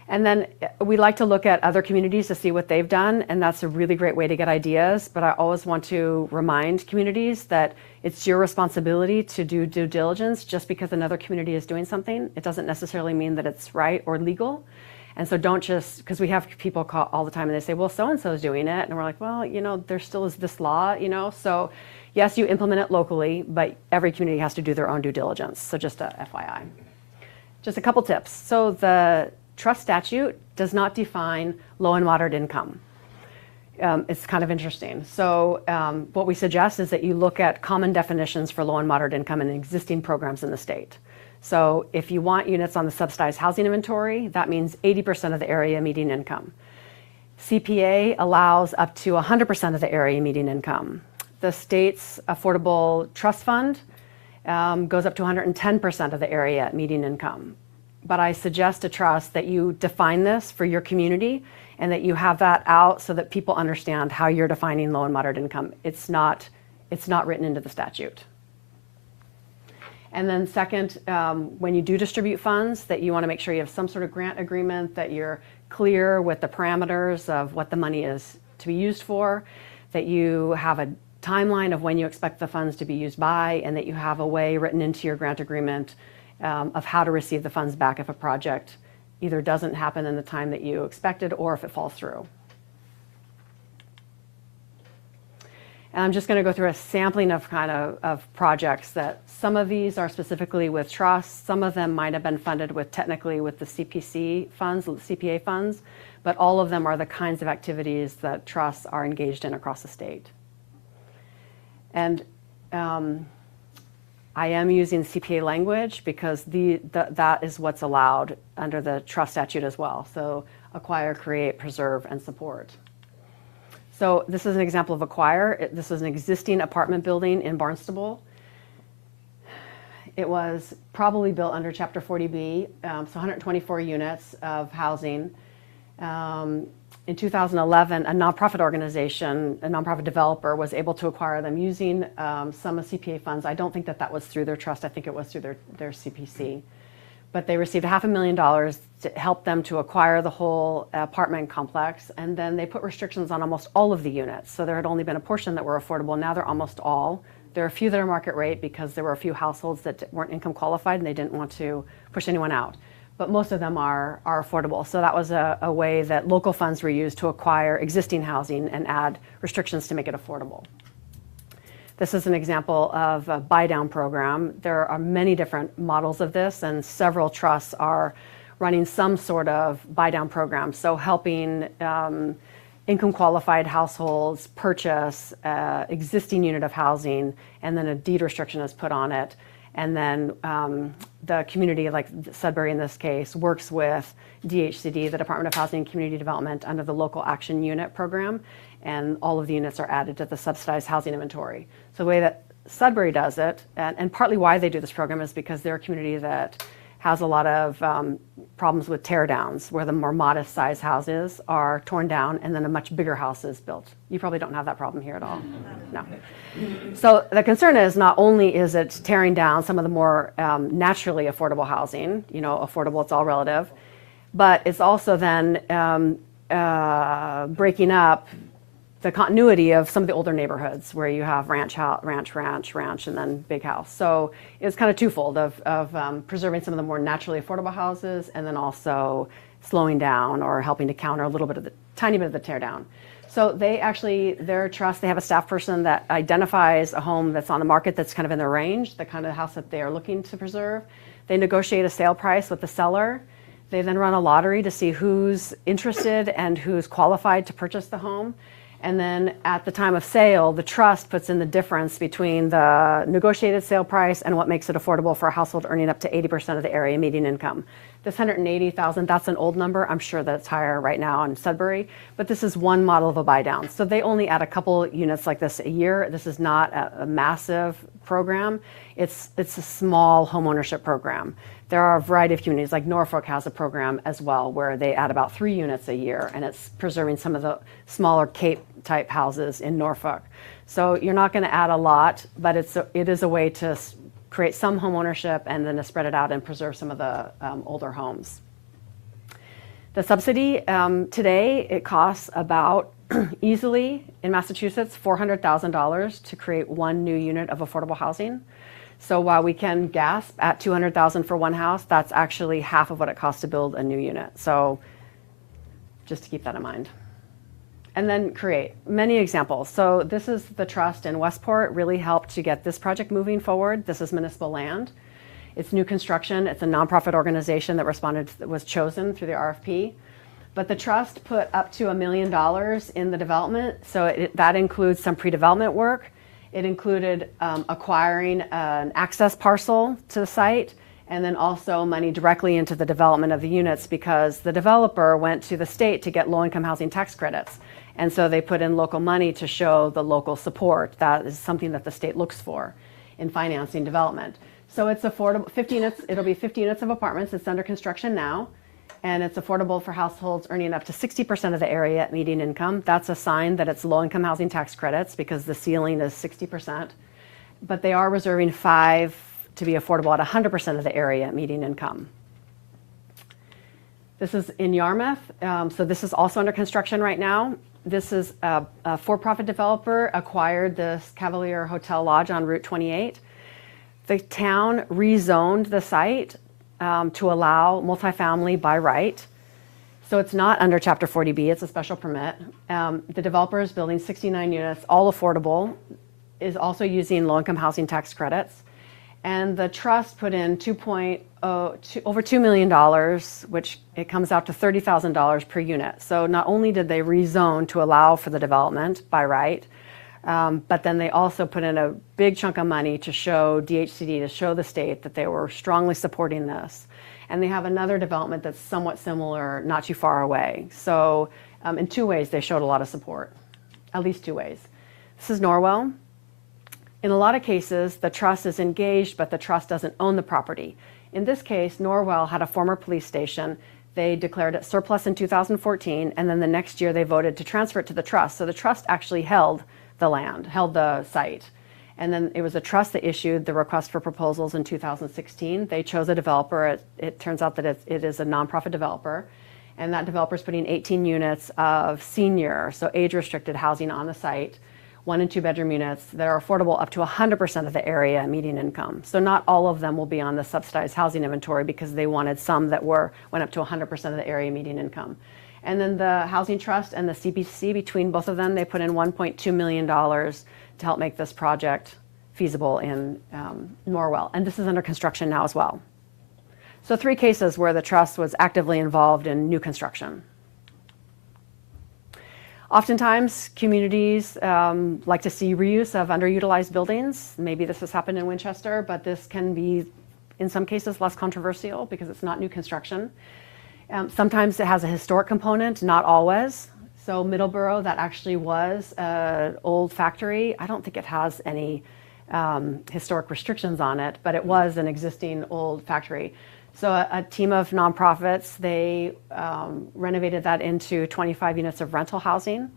And then we like to look at other communities to see what they've done, and that's a really great way to get ideas. But I always want to remind communities that it's your responsibility to do due diligence. Just because another community is doing something, it doesn't necessarily mean that it's right or legal. And so don't just, because we have people call all the time and they say, well, so-and-so is doing it. And we're like, well, there still is this law, so Yes, you implement it locally, but every community has to do their own due diligence. So just a FYI. Just a couple tips. So the trust statute does not define low and moderate income. It's kind of interesting. So what we suggest is that you look at common definitions for low and moderate income in existing programs in the state. So if you want units on the subsidized housing inventory, that means 80% of the area median income. CPA allows up to 100% of the area median income. The state's affordable trust fund goes up to 110% of the area median income. But I suggest to trust that you define this for your community and that you have that out so that people understand how you're defining low and moderate income. It's not written into the statute. And then second, when you do distribute funds, that you want to make sure you have some sort of grant agreement, that you're clear with the parameters of what the money is to be used for, that you have a timeline of when you expect the funds to be used by, and that you have a way written into your grant agreement of how to receive the funds back if a project either doesn't happen in the time that you expected or if it falls through. And I'm just going to go through a sampling of of projects that some of these are specifically with trusts. Some of them might have been funded with technically with the CPC funds, CPA funds, but all of them are the kinds of activities that trusts are engaged in across the state. And I am using CPA language because that is what's allowed under the trust statute as well. So acquire, create, preserve, and support. So this is an example of acquire. This is an existing apartment building in Barnstable. It was probably built under Chapter 40B, so 124 units of housing. In 2011, a nonprofit organization, a nonprofit developer, was able to acquire them using some of CPA funds. I don't think that was through their trust. I think it was through their CPC. But they received $500,000 to help them to acquire the whole apartment complex, and then they put restrictions on almost all of the units. So there had only been a portion that were affordable. Now they're almost all. There are a few that are market rate because there were a few households that weren't income qualified and they didn't want to push anyone out. But most of them are affordable. So that was a way that local funds were used to acquire existing housing and add restrictions to make it affordable. This is an example of a buy-down program. There are many different models of this, and several trusts are running some sort of buy-down program. So helping income-qualified households purchase existing unit of housing, and then a deed restriction is put on it. And then the community, like Sudbury in this case, works with DHCD, the Department of Housing and Community Development, under the Local Action Unit program, and all of the units are added to the subsidized housing inventory. So the way that Sudbury does it, and partly why they do this program is because they're a community that has a lot of problems with tear downs, where the more modest size houses are torn down and then a much bigger house is built. You probably don't have that problem here at all. No. So the concern is not only is it tearing down some of the more naturally affordable housing, affordable, it's all relative, but it's also then breaking up the continuity of some of the older neighborhoods where you have ranch, and then big house. So it's kind of twofold of preserving some of the more naturally affordable houses and then also slowing down or helping to counter a little bit of tiny bit of the tear down. So their trust, they have a staff person that identifies a home that's on the market that's kind of in their range, the kind of house that they are looking to preserve. They negotiate a sale price with the seller. They then run a lottery to see who's interested and who's qualified to purchase the home. And then at the time of sale, the trust puts in the difference between the negotiated sale price and what makes it affordable for a household earning up to 80% of the area median income. This $180,000, that's an old number. I'm sure that it's higher right now in Sudbury, but this is one model of a buy down. So they only add a couple units like this a year. This is not a massive program. It's a small homeownership program. There are a variety of communities, like Norfolk has a program as well, where they add about 3 units a year, and it's preserving some of the smaller Cape-type houses in Norfolk. So you're not going to add a lot, but it is a way to create some home ownership and then to spread it out and preserve some of the older homes. The subsidy, today, it costs about, easily in Massachusetts, $400,000 to create 1 new unit of affordable housing. So while we can gasp at $200,000 for one house, that's actually half of what it costs to build a new unit. So just to keep that in mind. And then create many examples. So this is the trust in Westport, really helped to get this project moving forward. This is municipal land. It's new construction. It's a nonprofit organization that was chosen through the RFP. But the trust put up to $1 million in the development. So that includes some pre-development work. It included acquiring an access parcel to the site, and then also money directly into the development of the units, because the developer went to the state to get low-income housing tax credits. And so they put in local money to show the local support. That is something that the state looks for in financing development. So it's affordable, 50 units, it'll be 50 units of apartments. It's under construction now. And it's affordable for households earning up to 60% of the area at median income. That's a sign that it's low-income housing tax credits, because the ceiling is 60%. But they are reserving 5 to be affordable at 100% of the area at median income. This is in Yarmouth. So this is also under construction right now. This is a for-profit developer acquired this Cavalier Hotel Lodge on Route 28. The town rezoned the site to allow multifamily by right. So it's not under Chapter 40B, it's a special permit. The developer is building 69 units, all affordable, is also using low-income housing tax credits. And the trust put in over $2 million, which it comes out to $30,000 per unit. So not only did they rezone to allow for the development by right, but then they also put in a big chunk of money to show DHCD, to show the state that they were strongly supporting this. And they have another development that's somewhat similar, not too far away. So in 2 ways, they showed a lot of support, at least 2 ways. This is Norwell. In a lot of cases, the trust is engaged, but the trust doesn't own the property. In this case, Norwell had a former police station. They declared it surplus in 2014, and then the next year they voted to transfer it to the trust. So the trust actually held the land, held the site. And then it was a trust that issued the request for proposals in 2016. They chose a developer. It turns out that it is a nonprofit developer. And that developer is putting 18 units of senior, so age-restricted housing on the site, 1 and 2 bedroom units that are affordable up to 100% of the area median income. So not all of them will be on the subsidized housing inventory, because they wanted some that went up to 100% of the area median income. And then the Housing Trust and the CPC, between both of them, they put in $1.2 million to help make this project feasible in Norwell. And this is under construction now as well. So 3 cases where the trust was actively involved in new construction. Oftentimes, communities like to see reuse of underutilized buildings. Maybe this has happened in Winchester, but this can be, in some cases, less controversial because it's not new construction. Sometimes it has a historic component, not always. So Middleborough, that actually was an old factory. I don't think it has any historic restrictions on it, but it was an existing old factory. So a team of nonprofits, they renovated that into 25 units of rental housing,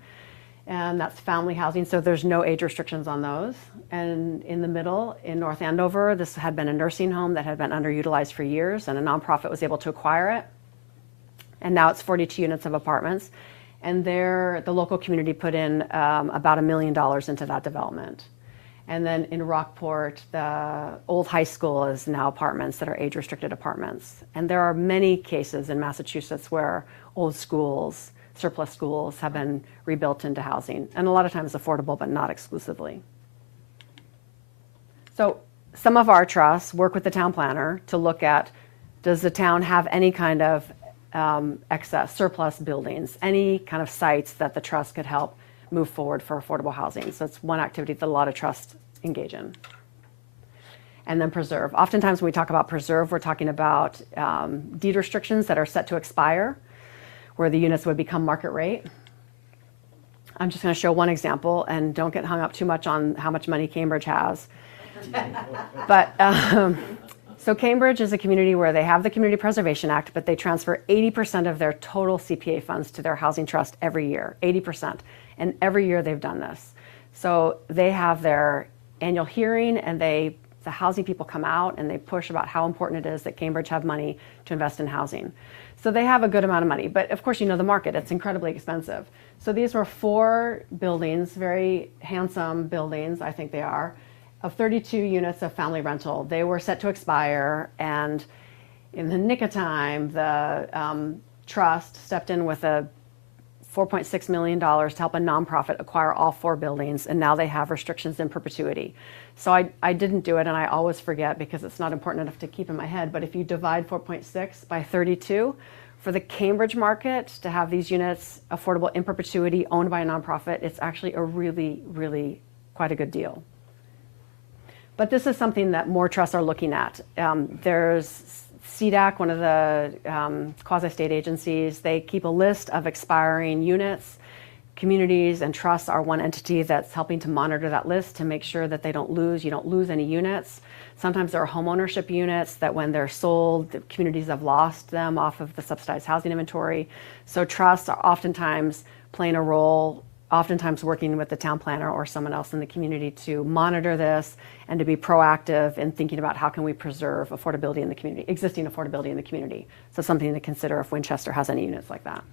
and that's family housing, so there's no age restrictions on those. And in the middle, in North Andover, this had been a nursing home that had been underutilized for years, and a nonprofit was able to acquire it. And now it's 42 units of apartments. And there, the local community put in about $1 million into that development. And then in Rockport, the old high school is now apartments that are age-restricted apartments. And there are many cases in Massachusetts where old schools, surplus schools, have been rebuilt into housing. And a lot of times affordable, but not exclusively. So some of our trusts work with the town planner to look at, does the town have any kind of excess, surplus buildings, any kind of sites that the trust could help move forward for affordable housing. So it's one activity that a lot of trusts engage in. And then preserve. Oftentimes when we talk about preserve, we're talking about deed restrictions that are set to expire, where the units would become market rate. I'm just going to show one example, and don't get hung up too much on how much money Cambridge has. But so Cambridge is a community where they have the Community Preservation Act, but they transfer 80% of their total CPA funds to their housing trust every year, 80%. And every year they've done this. So they have their annual hearing, and the housing people come out and they push about how important it is that Cambridge have money to invest in housing. So they have a good amount of money, but of course you know the market, it's incredibly expensive. So these were 4 buildings, very handsome buildings, I think they are, of 32 units of family rental. They were set to expire, and in the nick of time, the trust stepped in with a $4.6 million to help a nonprofit acquire all 4 buildings, and now they have restrictions in perpetuity. So I didn't do it, and I always forget because it's not important enough to keep in my head, but if you divide 4.6 by 32, for the Cambridge market to have these units affordable in perpetuity owned by a nonprofit, it's actually a really, really quite a good deal. But this is something that more trusts are looking at. There's CDAC, one of the quasi-state agencies. They keep a list of expiring units. Communities and trusts are one entity that's helping to monitor that list to make sure that you don't lose any units. Sometimes there are homeownership units that when they're sold, the communities have lost them off of the subsidized housing inventory. So trusts are oftentimes playing a role, oftentimes working with the town planner or someone else in the community to monitor this and to be proactive in thinking about how can we preserve affordability in the community, existing affordability in the community. So something to consider if Winchester has any units like that.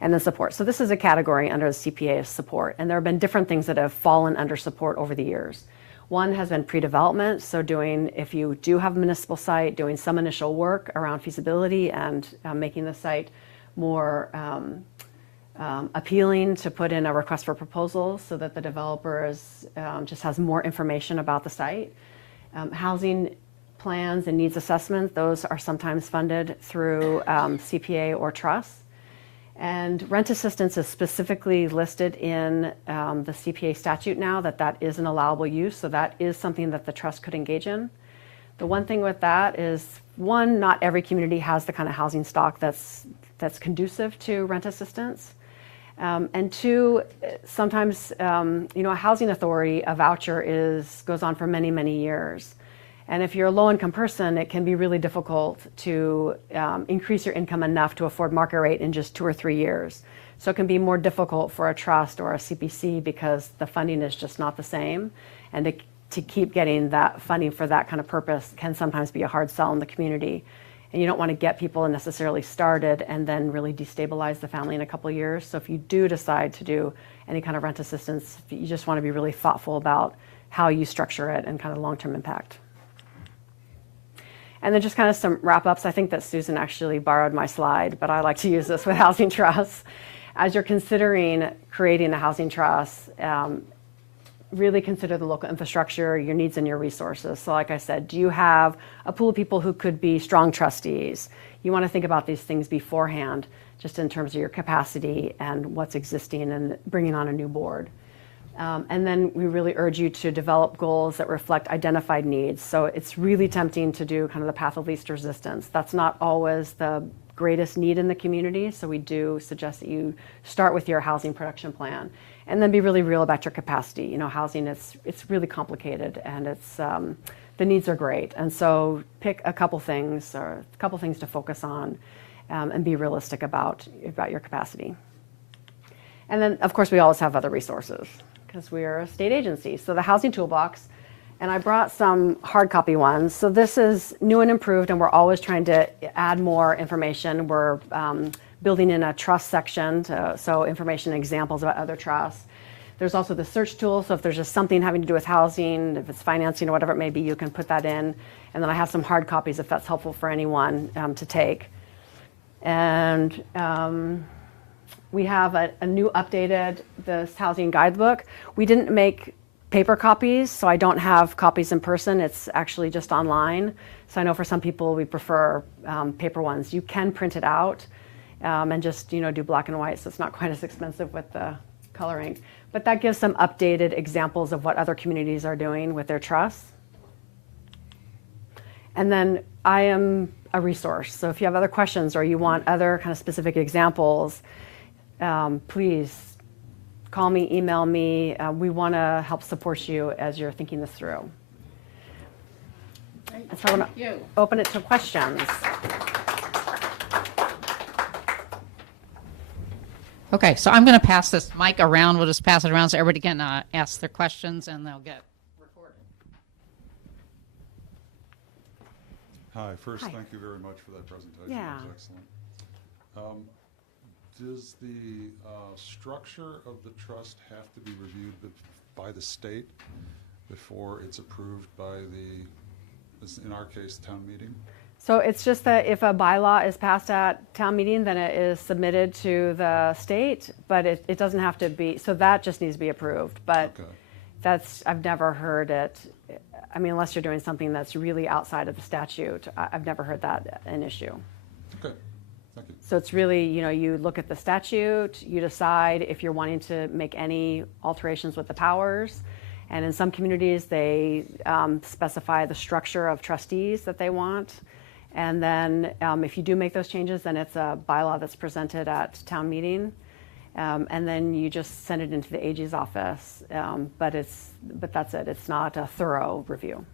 And then support. So this is a category under the CPA of support, and there have been different things that have fallen under support over the years. One has been pre-development, so if you do have a municipal site, doing some initial work around feasibility and making the site more appealing to put in a request for proposal so that the developer just has more information about the site. Housing plans and needs assessment, those are sometimes funded through CPA or trusts. And rent assistance is specifically listed in the CPA statute now that is an allowable use, so that is something that the trust could engage in. The one thing with that is, one, not every community has the kind of housing stock that's conducive to rent assistance. And two, sometimes, a housing authority, a voucher goes on for many, many years. And if you're a low-income person, it can be really difficult to increase your income enough to afford market rate in just 2 or 3 years. So it can be more difficult for a trust or a CPC because the funding is just not the same. And to keep getting that funding for that kind of purpose can sometimes be a hard sell in the community. And you don't want to get people necessarily started and then really destabilize the family in a couple of years. So if you do decide to do any kind of rent assistance, you just want to be really thoughtful about how you structure it and kind of long-term impact. And then just kind of some wrap-ups. I think that Susan actually borrowed my slide, but I like to use this with housing trusts. As you're considering creating a housing trust, really consider the local infrastructure, your needs and your resources. So like I said, do you have a pool of people who could be strong trustees? You want to think about these things beforehand, just in terms of your capacity and what's existing and bringing on a new board. And then we really urge you to develop goals that reflect identified needs. So it's really tempting to do kind of the path of least resistance. That's not always the greatest need in the community, so we do suggest that you start with your housing production plan and then be really real about your capacity. Housing, it's really complicated, and the needs are great. And so pick a couple things to focus on and be realistic about your capacity. And then, of course, we always have other resources, because we are a state agency. So the Housing Toolbox, and I brought some hard copy ones. So this is new and improved, and we're always trying to add more information. We're building in a trust section, so information and examples about other trusts. There's also the search tool, so if there's just something having to do with housing, if it's financing or whatever it may be, you can put that in. And then I have some hard copies if that's helpful for anyone to take. And we have a new updated, this housing guidebook. We didn't make paper copies, so I don't have copies in person. It's actually just online. So I know for some people we prefer paper ones. You can print it out and just do black and white, so it's not quite as expensive with the coloring. But that gives some updated examples of what other communities are doing with their trusts. And then I am a resource. So if you have other questions or you want other kind of specific examples, please call me, email me. We want to help support you as you're thinking this through. Great. So I want to open it to questions. Okay, so I'm going to pass this mic around. We'll just pass it around so everybody can ask their questions, and they'll get recorded. Hi. First, Hi. Thank you very much for that presentation. Yeah. It was excellent. Does the structure of the trust have to be reviewed by the state before it's approved by in our case, town meeting? So it's just that if a bylaw is passed at town meeting, then it is submitted to the state, but it doesn't have to be, so that just needs to be approved. But Okay. I've never heard it, I mean, unless you're doing something that's really outside of the statute, I've never heard that an issue. Okay, thank you. So it's really, you look at the statute, you decide if you're wanting to make any alterations with the powers. And in some communities, they specify the structure of trustees that they want. And then if you do make those changes, then it's a bylaw that's presented at town meeting. And then you just send it into the AG's office. But that's it. It's not a thorough review.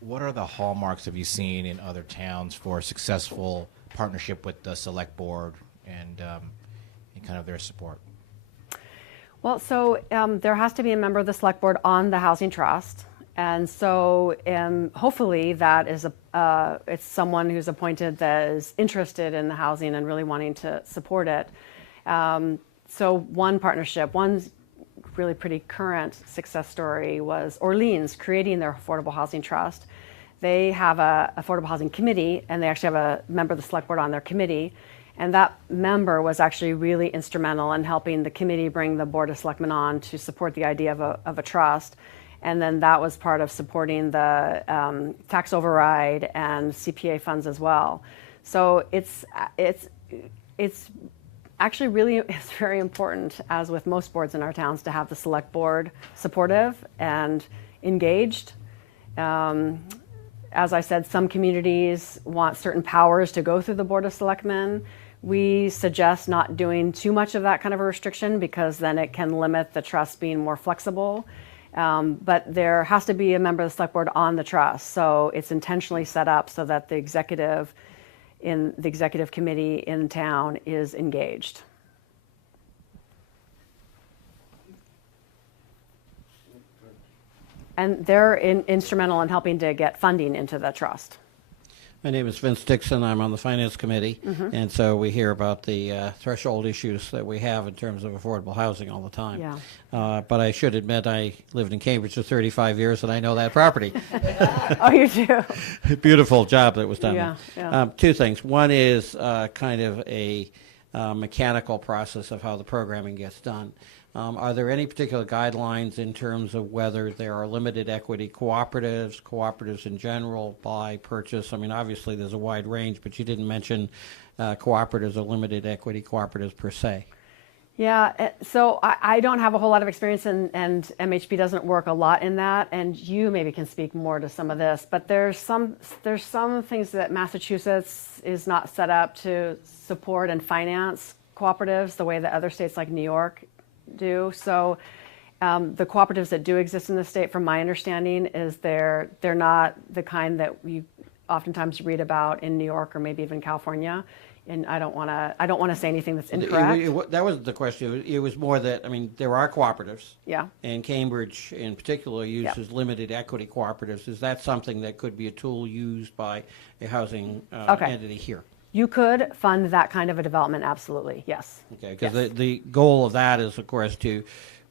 What are the hallmarks have you seen in other towns for a successful partnership with the select board and kind of their support? Well, so there has to be a member of the select board on the housing trust. And so hopefully that is it's someone who's appointed that is interested in the housing and really wanting to support it. So one really pretty current success story was Orleans creating their affordable housing trust. They have a affordable housing committee, and they actually have a member of the select board on their committee. And that member was actually really instrumental in helping the committee bring the Board of Selectmen on to support the idea of a trust. And then that was part of supporting the tax override and CPA funds as well. So it's actually really is very important, as with most boards in our towns, to have the select board supportive and engaged. As I said, some communities want certain powers to go through the Board of Selectmen. We suggest not doing too much of that kind of a restriction, because then it can limit the trust being more flexible. But there has to be a member of the select board on the trust. So it's intentionally set up so that the executive committee in town is engaged. And they're instrumental in helping to get funding into the trust. My name is Vince Dixon. I'm on the Finance Committee, and so we hear about the threshold issues that we have in terms of affordable housing all the time. Yeah. But I should admit, I lived in Cambridge for 35 years, and I know that property. Oh, you do? Beautiful job that was done Yeah, there. yeah. Two things. One is kind of a mechanical process of how the programming gets done. Are there any particular guidelines in terms of whether there are limited equity cooperatives in general, buy, purchase? I mean, obviously there's a wide range, but you didn't mention cooperatives or limited equity cooperatives per se. Yeah, so I don't have a whole lot of experience, and MHP doesn't work a lot in that, and you maybe can speak more to some of this, but there's some things that Massachusetts is not set up to support and finance cooperatives the way that other states like New York do. So the cooperatives that do exist in the state, from my understanding, is they're not the kind that you oftentimes read about in New York or maybe even California. And I don't want to say anything that's incorrect. That wasn't the question. It was more that, I mean, there are cooperatives. Yeah. And Cambridge in particular uses limited equity cooperatives. Is that something that could be a tool used by a housing entity here? You could fund that kind of a development, absolutely, yes. Okay, because the goal of that is, of course, to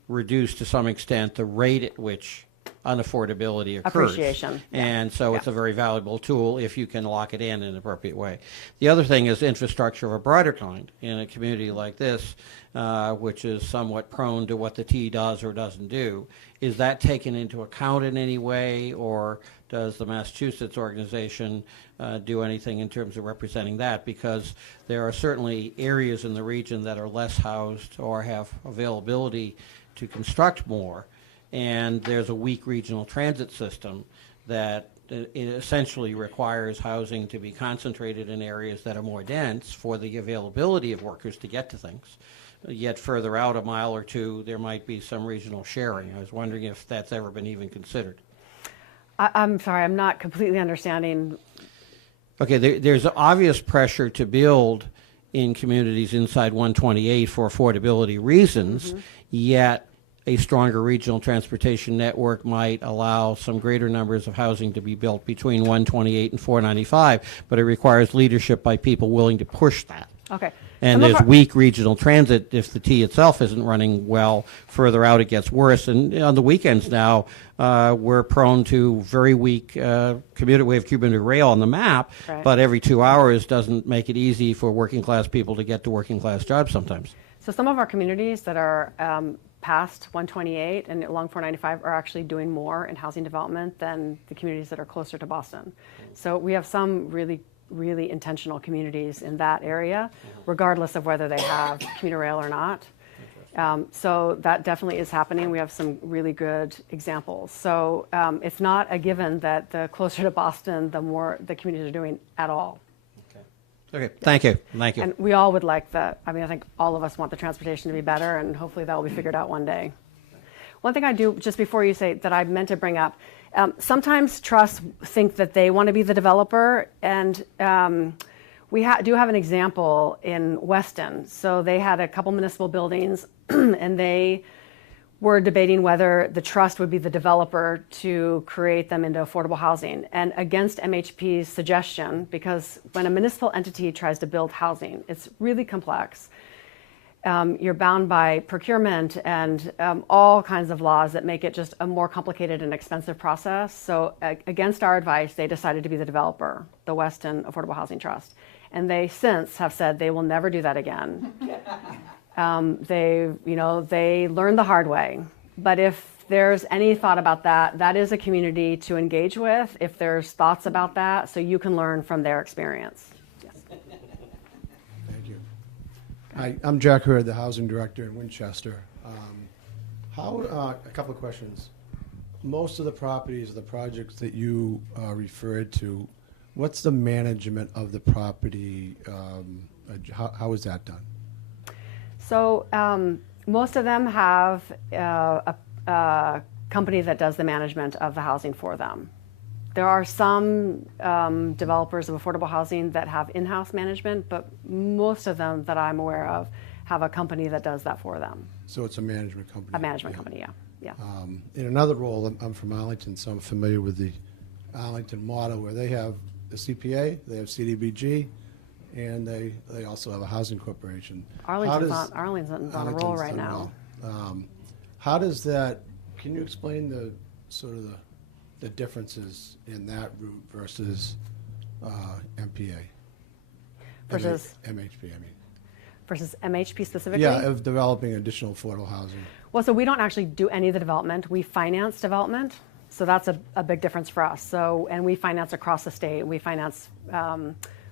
reduce to some extent the rate at which unaffordability occurs. Appreciation. And so it's a very valuable tool if you can lock it in an appropriate way. The other thing is infrastructure of a broader kind in a community like this, which is somewhat prone to what the T does or doesn't do. Is that taken into account in any way, or does the Massachusetts organization do anything in terms of representing that? Because there are certainly areas in the region that are less housed or have availability to construct more, and there's a weak regional transit system that it essentially requires housing to be concentrated in areas that are more dense for the availability of workers to get to things. Yet further out a mile or two, there might be some regional sharing. I was wondering if that's ever been even considered. I'm sorry, I'm not completely understanding. Okay, there's obvious pressure to build in communities inside 128 for affordability reasons, yet a stronger regional transportation network might allow some greater numbers of housing to be built between 128 and 495, but it requires leadership by people willing to push that. Okay. And Some of there's our- weak regional transit. If the T itself isn't running well, further out it gets worse. And on the weekends now, we're prone to very weak commuter. We have commuter rail on the map, Right. but every 2 hours doesn't make it easy for working class people to get to working class jobs sometimes. So some of our communities that are past 128 and along 495 are actually doing more in housing development than the communities that are closer to Boston. So we have some really intentional communities in that area, regardless of whether they have commuter rail or not. So that definitely is happening. We have some really good examples. So it's not a given that the closer to Boston, the more the communities are doing at all. Okay, thank you. Thank you. And we all would like that. I mean, I think all of us want the transportation to be better, and hopefully that will be figured out one day. One thing I do, just before you say, that I meant to bring up, sometimes trusts think that they want to be the developer, and we do have an example in Weston. So they had a couple municipal buildings, and they were debating whether the trust would be the developer to create them into affordable housing. And against MHP's suggestion, because when a municipal entity tries to build housing, it's really complex. You're bound by procurement and all kinds of laws that make it just a more complicated and expensive process. So against our advice, they decided to be the developer, the Weston Affordable Housing Trust. And they since have said they will never do that again. They learned the hard way. But if there's any thought about that, that is a community to engage with if there's thoughts about that, so you can learn from their experience. Yes. Thank you. Hi, I'm Jack Hurd, the housing director in Winchester. A couple of questions. Most of the properties, the projects that you referred to, what's the management of the property? How is that done? So most of them have a company that does the management of the housing for them. There are some developers of affordable housing that have in-house management, but most of them that I'm aware of have a company that does that for them. So it's a management company? A management company, yeah. In another role, I'm from Arlington, so I'm familiar with the Arlington model where they have the CPA, they have CDBG, and they also have a housing corporation. Arlington's on a roll right now. How does that? Can you explain the sort of the differences in that route versus MPA? Versus MHP, I mean. Versus MHP specifically? Yeah, of developing additional affordable housing. Well, so we don't actually do any of the development. We finance development, so that's a big difference for us. And we finance across the state. We finance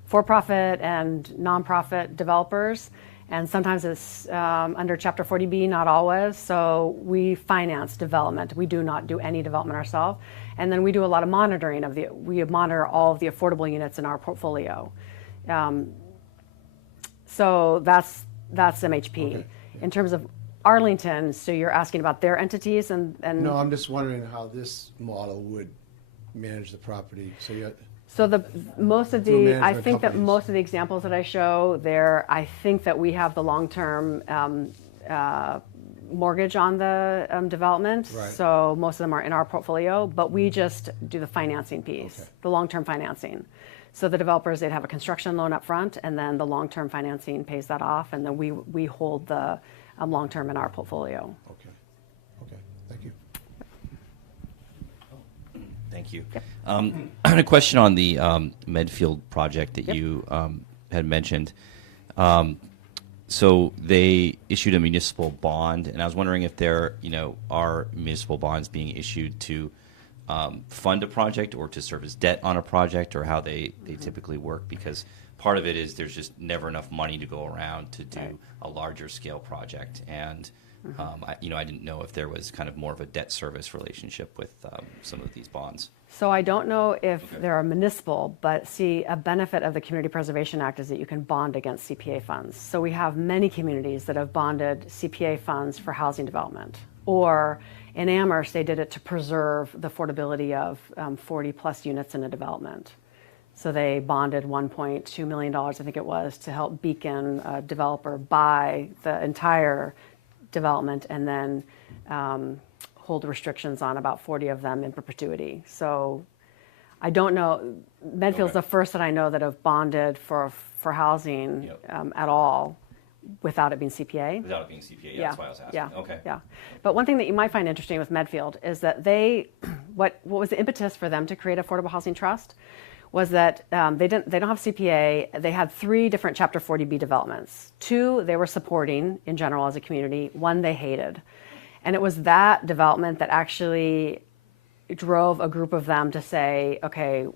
for-profit and nonprofit developers, and sometimes it's under Chapter 40B, not always. So we finance development. We do not do any development ourselves. And then we do a lot of monitoring we monitor all of the affordable units in our portfolio. So that's MHP. Okay. In terms of Arlington, so you're asking about their entities and No, I'm just wondering how this model would manage the property. So I management think that companies. most of the examples that I show there, I think that we have the long-term mortgage on the development. Right. So most of them are in our portfolio, but we just do the financing piece, Okay. the long-term financing. So the developers, they'd have a construction loan up front, and then the long-term financing pays that off, and then we hold the long-term in our portfolio. Okay, thank you. Thank you. I had a question on the Medfield project that Yep. you had mentioned. So they issued a municipal bond, and I was wondering if there, are municipal bonds being issued to fund a project or to serve as debt on a project, or how they typically work, because part of it is there's just never enough money to go around to do Right. a larger scale project, and I didn't know if there was kind of more of a debt service relationship with some of these bonds. So I don't know if they're municipal, but see, a benefit of the Community Preservation Act is that you can bond against CPA funds. So we have many communities that have bonded CPA funds for housing development. Or in Amherst, they did it to preserve the affordability of 40 plus units in a development. So they bonded $1.2 million, I think it was, to help Beacon, a developer, buy the entire development and then hold restrictions on about 40 of them in perpetuity. So I don't know. Medfield's the first that I know that have bonded for for housing Yep. at all without it being CPA. Without it being CPA, yeah, that's why I was asking. Yeah, Okay. yeah. But one thing that you might find interesting with Medfield is that what was the impetus for them to create Affordable Housing Trust was that they don't have CPA. They had 3 different Chapter 40B developments. 2 they were supporting in general as a community. 1 they hated, and it was that development that actually drove a group of them to say, okay,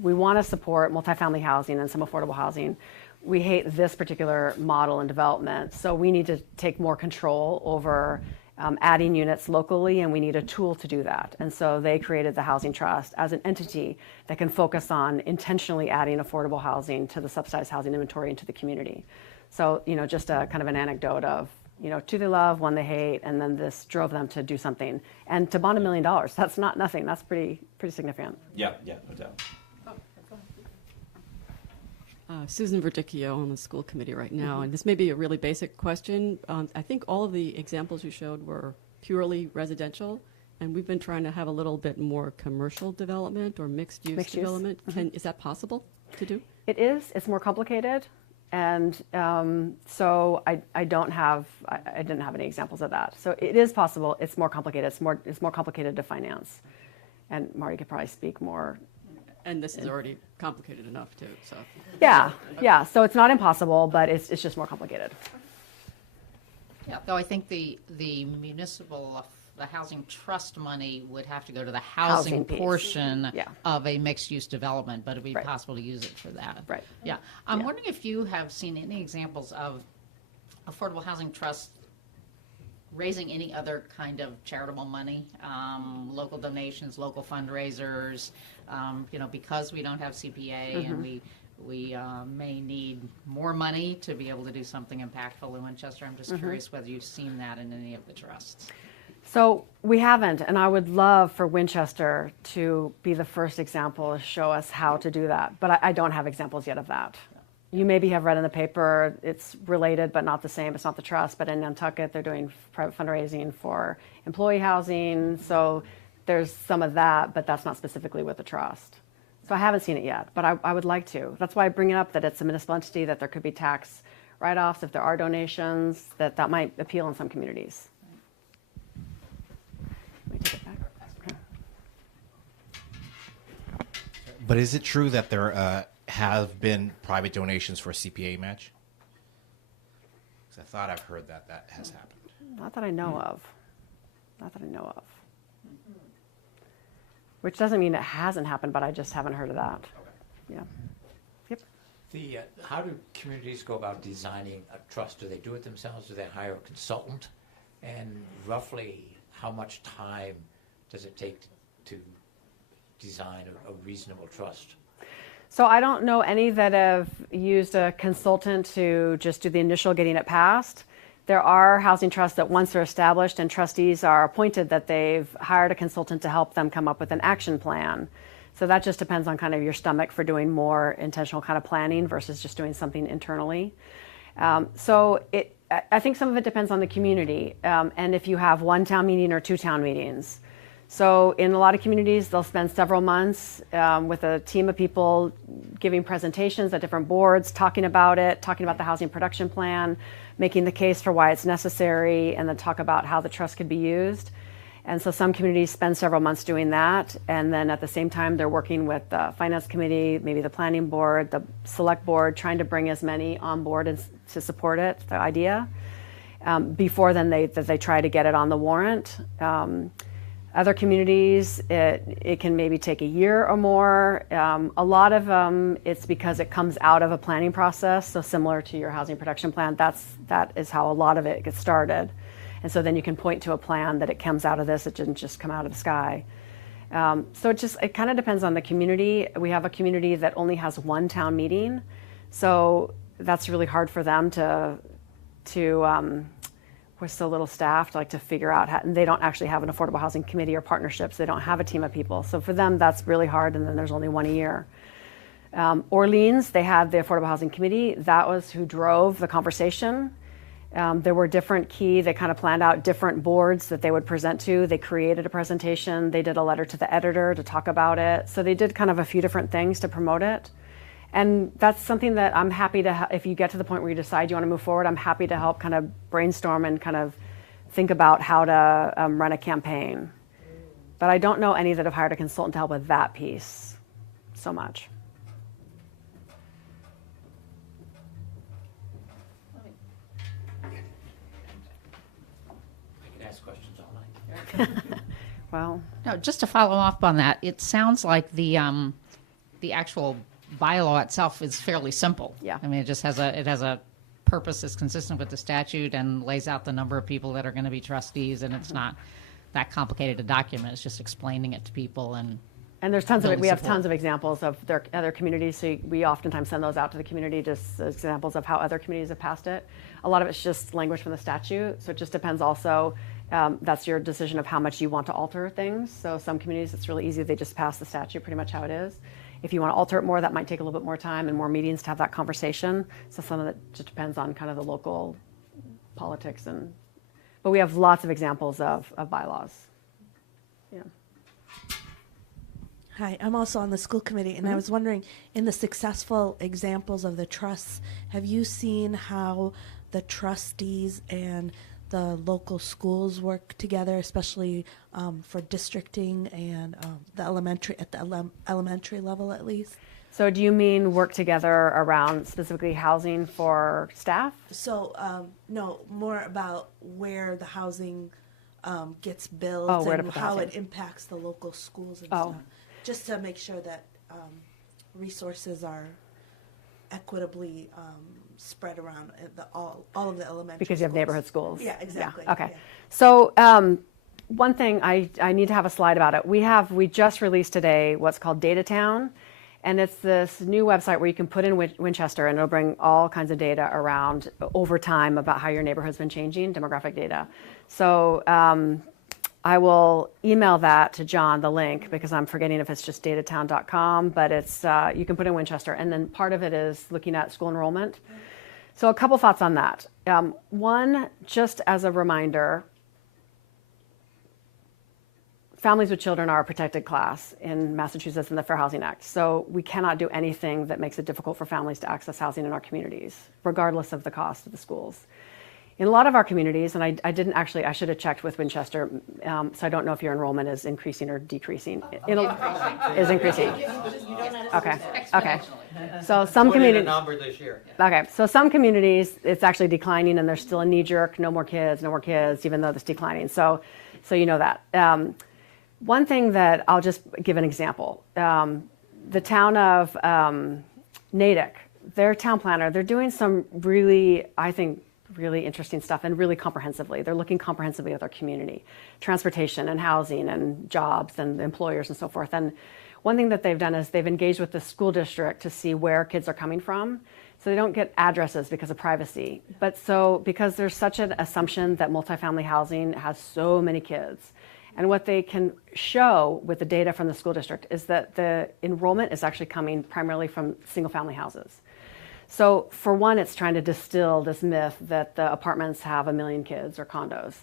we want to support multifamily housing and some affordable housing. We hate this particular model and development, so we need to take more control over adding units locally, and we need a tool to do that. And so they created the Housing Trust as an entity that can focus on intentionally adding affordable housing to the subsidized housing inventory into the community. So, just a kind of an anecdote of, 2 they love, 1 they hate, and then this drove them to do something. And to bond $1 million, that's not nothing. That's pretty significant. Yeah, no doubt. Susan Verdicchio on the school committee right now, and this may be a really basic question. I think all of the examples you showed were purely residential, and we've been trying to have a little bit more commercial development or mixed-use Mixed use. development. Is that possible to do? It is. It's more complicated. And so I didn't have any examples of that. So it is possible. It's more complicated. It's more complicated to finance. And Marty could probably speak more. And this is already complicated enough too. So Yeah. So it's not impossible, but it's just more complicated. Yeah, though I think the municipal, the housing trust money would have to go to the housing Housing piece. portion Yeah. of a mixed-use development, but it'd be Right. possible to use it for that. Right. Yeah. I'm Yeah. wondering if you have seen any examples of affordable housing trusts raising any other kind of charitable money, local donations, local fundraisers, because we don't have CPA and we may need more money to be able to do something impactful in Winchester. I'm just curious whether you've seen that in any of the trusts. So we haven't, and I would love for Winchester to be the first example to show us how to do that. But I don't have examples yet of that. You maybe have read in the paper, it's related but not the same. It's not the trust, but in Nantucket they're doing private fundraising for employee housing. So there's some of that, but that's not specifically with the trust. So I haven't seen it yet, but I would like to. That's why I bring it up, that it's a municipal entity, that there could be tax write-offs if there are donations, that might appeal in some communities. Let me take it back. Okay. But is it true that there have been private donations for a CPA match? 'Cause I thought I've heard that has happened. Not that I know of. Which doesn't mean it hasn't happened, but I just haven't heard of that. Yeah. Yep. How do communities go about designing a trust? Do they do it themselves? Do they hire a consultant? And roughly, how much time does it take to design a reasonable trust? So I don't know any that have used a consultant to just do the initial getting it passed. There are housing trusts that once they're established and trustees are appointed, that they've hired a consultant to help them come up with an action plan. So that just depends on kind of your stomach for doing more intentional kind of planning versus just doing something internally. I think some of it depends on the community, and if you have 1 town meeting or 2 town meetings. So in a lot of communities, they'll spend several months with a team of people giving presentations at different boards, talking about the housing production plan, making the case for why it's necessary, and then talk about how the trust could be used. And so some communities spend several months doing that, and then at the same time, they're working with the finance committee, maybe the planning board, the select board, trying to bring as many on board as, to support it, the idea, before then they try to get it on the warrant. Other communities, it can maybe take a year or more. A lot of them, it's because it comes out of a planning process. So similar to your housing production plan, that is how a lot of it gets started. And so then you can point to a plan that it comes out of this. It didn't just come out of the sky. So it kind of depends on the community. We have a community that only has 1 town meeting. So that's really hard for them to we're so little staffed, to figure out how, and they don't actually have an affordable housing committee or partnerships. They don't have a team of people. So for them, that's really hard, and then there's only 1 a year. Orleans, they had the affordable housing committee. That was who drove the conversation. There were they kind of planned out different boards that they would present to. They created a presentation. They did a letter to the editor to talk about it. So they did kind of a few different things to promote it. And that's something that I'm happy to, if you get to the point where you decide you want to move forward, I'm happy to help kind of brainstorm and kind of think about how to run a campaign. But I don't know any that have hired a consultant to help with that piece so much. I can ask questions all night. Well, No, just to follow up on that, it sounds like the actual bylaw itself is fairly simple. Yeah. I mean, it has a purpose that's consistent with the statute and lays out the number of people that are going to be trustees, and it's not that complicated a document. It's just explaining it to people and and there's tons of it. building We have support. tons of examples of their other communities. So we oftentimes send those out to the community, just as examples of how other communities have passed it. A lot of it's just language from the statute. So it just depends also. That's your decision of how much you want to alter things. So some communities, it's really easy. They just pass the statute pretty much how it is. If you want to alter it more, that might take a little bit more time and more meetings to have that conversation. So some of it just depends on kind of the local politics. But we have lots of examples of bylaws. Yeah. Hi, I'm also on the school committee, and I was wondering, in the successful examples of the trusts, have you seen how the trustees and the local schools work together, especially for districting and the elementary level at least? So do you mean work together around specifically housing for staff? So no, more about where the housing gets built Oh, where to and put the how housing. it impacts the local schools and Oh. stuff. Just to make sure that resources are equitably spread around all of the elementary Because you have schools. neighborhood schools. Yeah, exactly. Yeah. Okay. Yeah. So one thing I need to have a slide about it. We just released today what's called Data Town, and it's this new website where you can put in Winchester, and it'll bring all kinds of data around over time about how your neighborhood's been changing, demographic data. So I will email that to John, the link, because I'm forgetting if it's just datatown.com, but it's you can put in Winchester, and then part of it is looking at school enrollment. So a couple thoughts on that. One, just as a reminder, families with children are a protected class in Massachusetts in the Fair Housing Act. So we cannot do anything that makes it difficult for families to access housing in our communities, regardless of the cost of the schools. In a lot of our communities, and I didn't actually, I should have checked with Winchester, so I don't know if your enrollment is increasing or decreasing. Is increasing. Okay. Okay. So some Put in a communities. number this year. Okay, so some communities, it's actually declining, and there's still a knee-jerk, no more kids, even though it's declining. So you know that. One thing that I'll just give an example. The town of Natick, their town planner, they're doing some really, I think, really interesting stuff and really comprehensively. They're looking comprehensively at their community, transportation and housing and jobs and employers and so forth. And one thing that they've done is they've engaged with the school district to see where kids are coming from. So they don't get addresses because of privacy. But so because there's such an assumption that multifamily housing has so many kids, and what they can show with the data from the school district is that the enrollment is actually coming primarily from single family houses. So for one, it's trying to distill this myth that the apartments have 1 million kids or condos.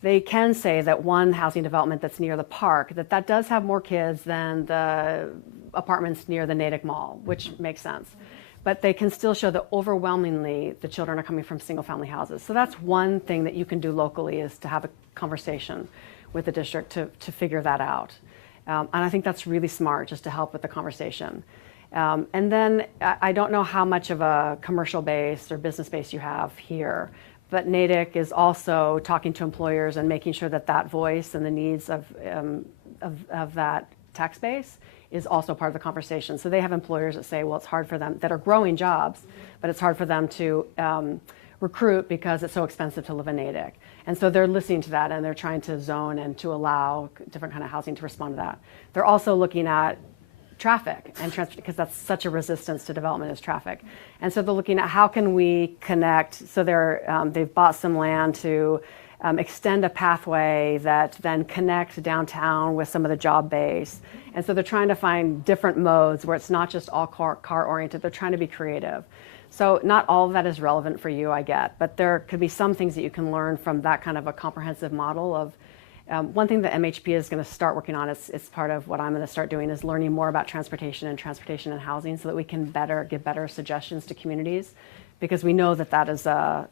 They can say that one housing development that's near the park, that does have more kids than the apartments near the Natick Mall, which makes sense. But they can still show that overwhelmingly the children are coming from single family houses. So that's one thing that you can do locally, is to have a conversation with the district to figure that out. And I think that's really smart, just to help with the conversation. And then I don't know how much of a commercial base or business base you have here, but Natick is also talking to employers and making sure that that voice and the needs of that tax base is also part of the conversation. So they have employers that say, well, it's hard for them, that are growing jobs, but it's hard for them to recruit because it's so expensive to live in Natick. And so they're listening to that, and they're trying to zone and to allow different kind of housing to respond to that. They're also looking at traffic and transport, because that's such a resistance to development is traffic. And so they're looking at how can we connect. So they've bought some land to extend a pathway that then connects downtown with some of the job base. And so they're trying to find different modes where it's not just all car oriented. They're trying to be creative. So not all of that is relevant for you, I get, but there could be some things that you can learn from that kind of a comprehensive model of One thing that MHP is going to start working on, it's part of what I'm going to start doing, is learning more about transportation and housing so that we can give better suggestions to communities, because we know that is a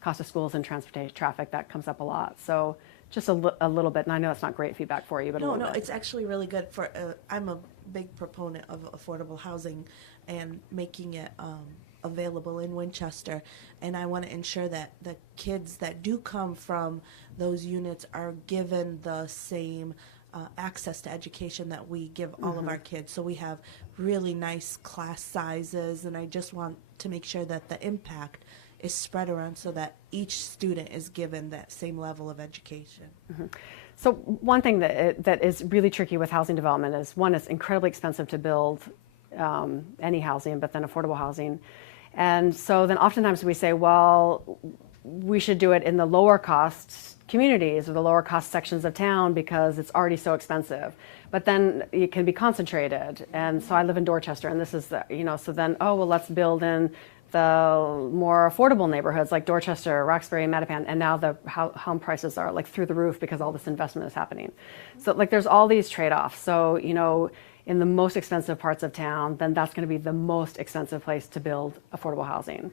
cost of schools and transportation traffic that comes up a lot. So just a little bit, and I know it's not great feedback for you, but a No, little no, bit. it's actually really good for, I'm a big proponent of affordable housing and making it available in Winchester. And I want to ensure that the kids that do come from those units are given the same access to education that we give all of our kids. So we have really nice class sizes, and I just want to make sure that the impact is spread around so that each student is given that same level of education. So one thing that is really tricky with housing development is, one, it's incredibly expensive to build any housing, but then affordable housing. And so then oftentimes we say, well, we should do it in the lower cost communities or the lower cost sections of town because it's already so expensive. But then it can be concentrated. And so I live in Dorchester, and this is the, so then, oh, well, let's build in the more affordable neighborhoods like Dorchester, Roxbury, Mattapan, and now the home prices are like through the roof because all this investment is happening. So like there's all these trade-offs. So, in the most expensive parts of town, then that's going to be the most expensive place to build affordable housing.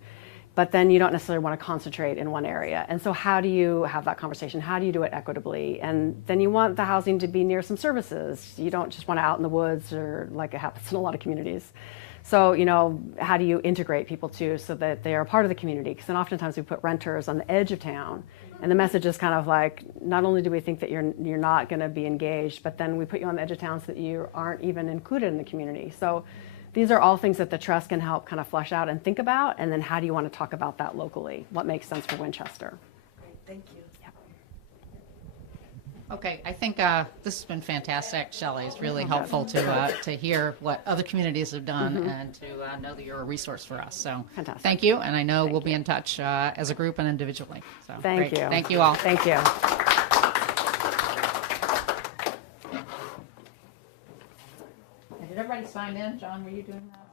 But then you don't necessarily want to concentrate in one area. And so how do you have that conversation? How do you do it equitably? And then you want the housing to be near some services. You don't just want it out in the woods, or like it happens in a lot of communities. So, how do you integrate people too so that they are part of the community? Because then oftentimes we put renters on the edge of town, and the message is kind of like, not only do we think that you're not going to be engaged, but then we put you on the edge of town so that you aren't even included in the community. So these are all things that the trust can help kind of flesh out and think about, and then how do you want to talk about that locally? What makes sense for Winchester? Great, thank you. Okay, I think this has been fantastic, Shelley. It's really helpful to hear what other communities have done and to know that you're a resource for us. So Fantastic. Thank you, and I know we'll be in touch as a group and individually. So Thank great. you. Thank you all. Thank you. Did everybody sign in? John, were you doing that?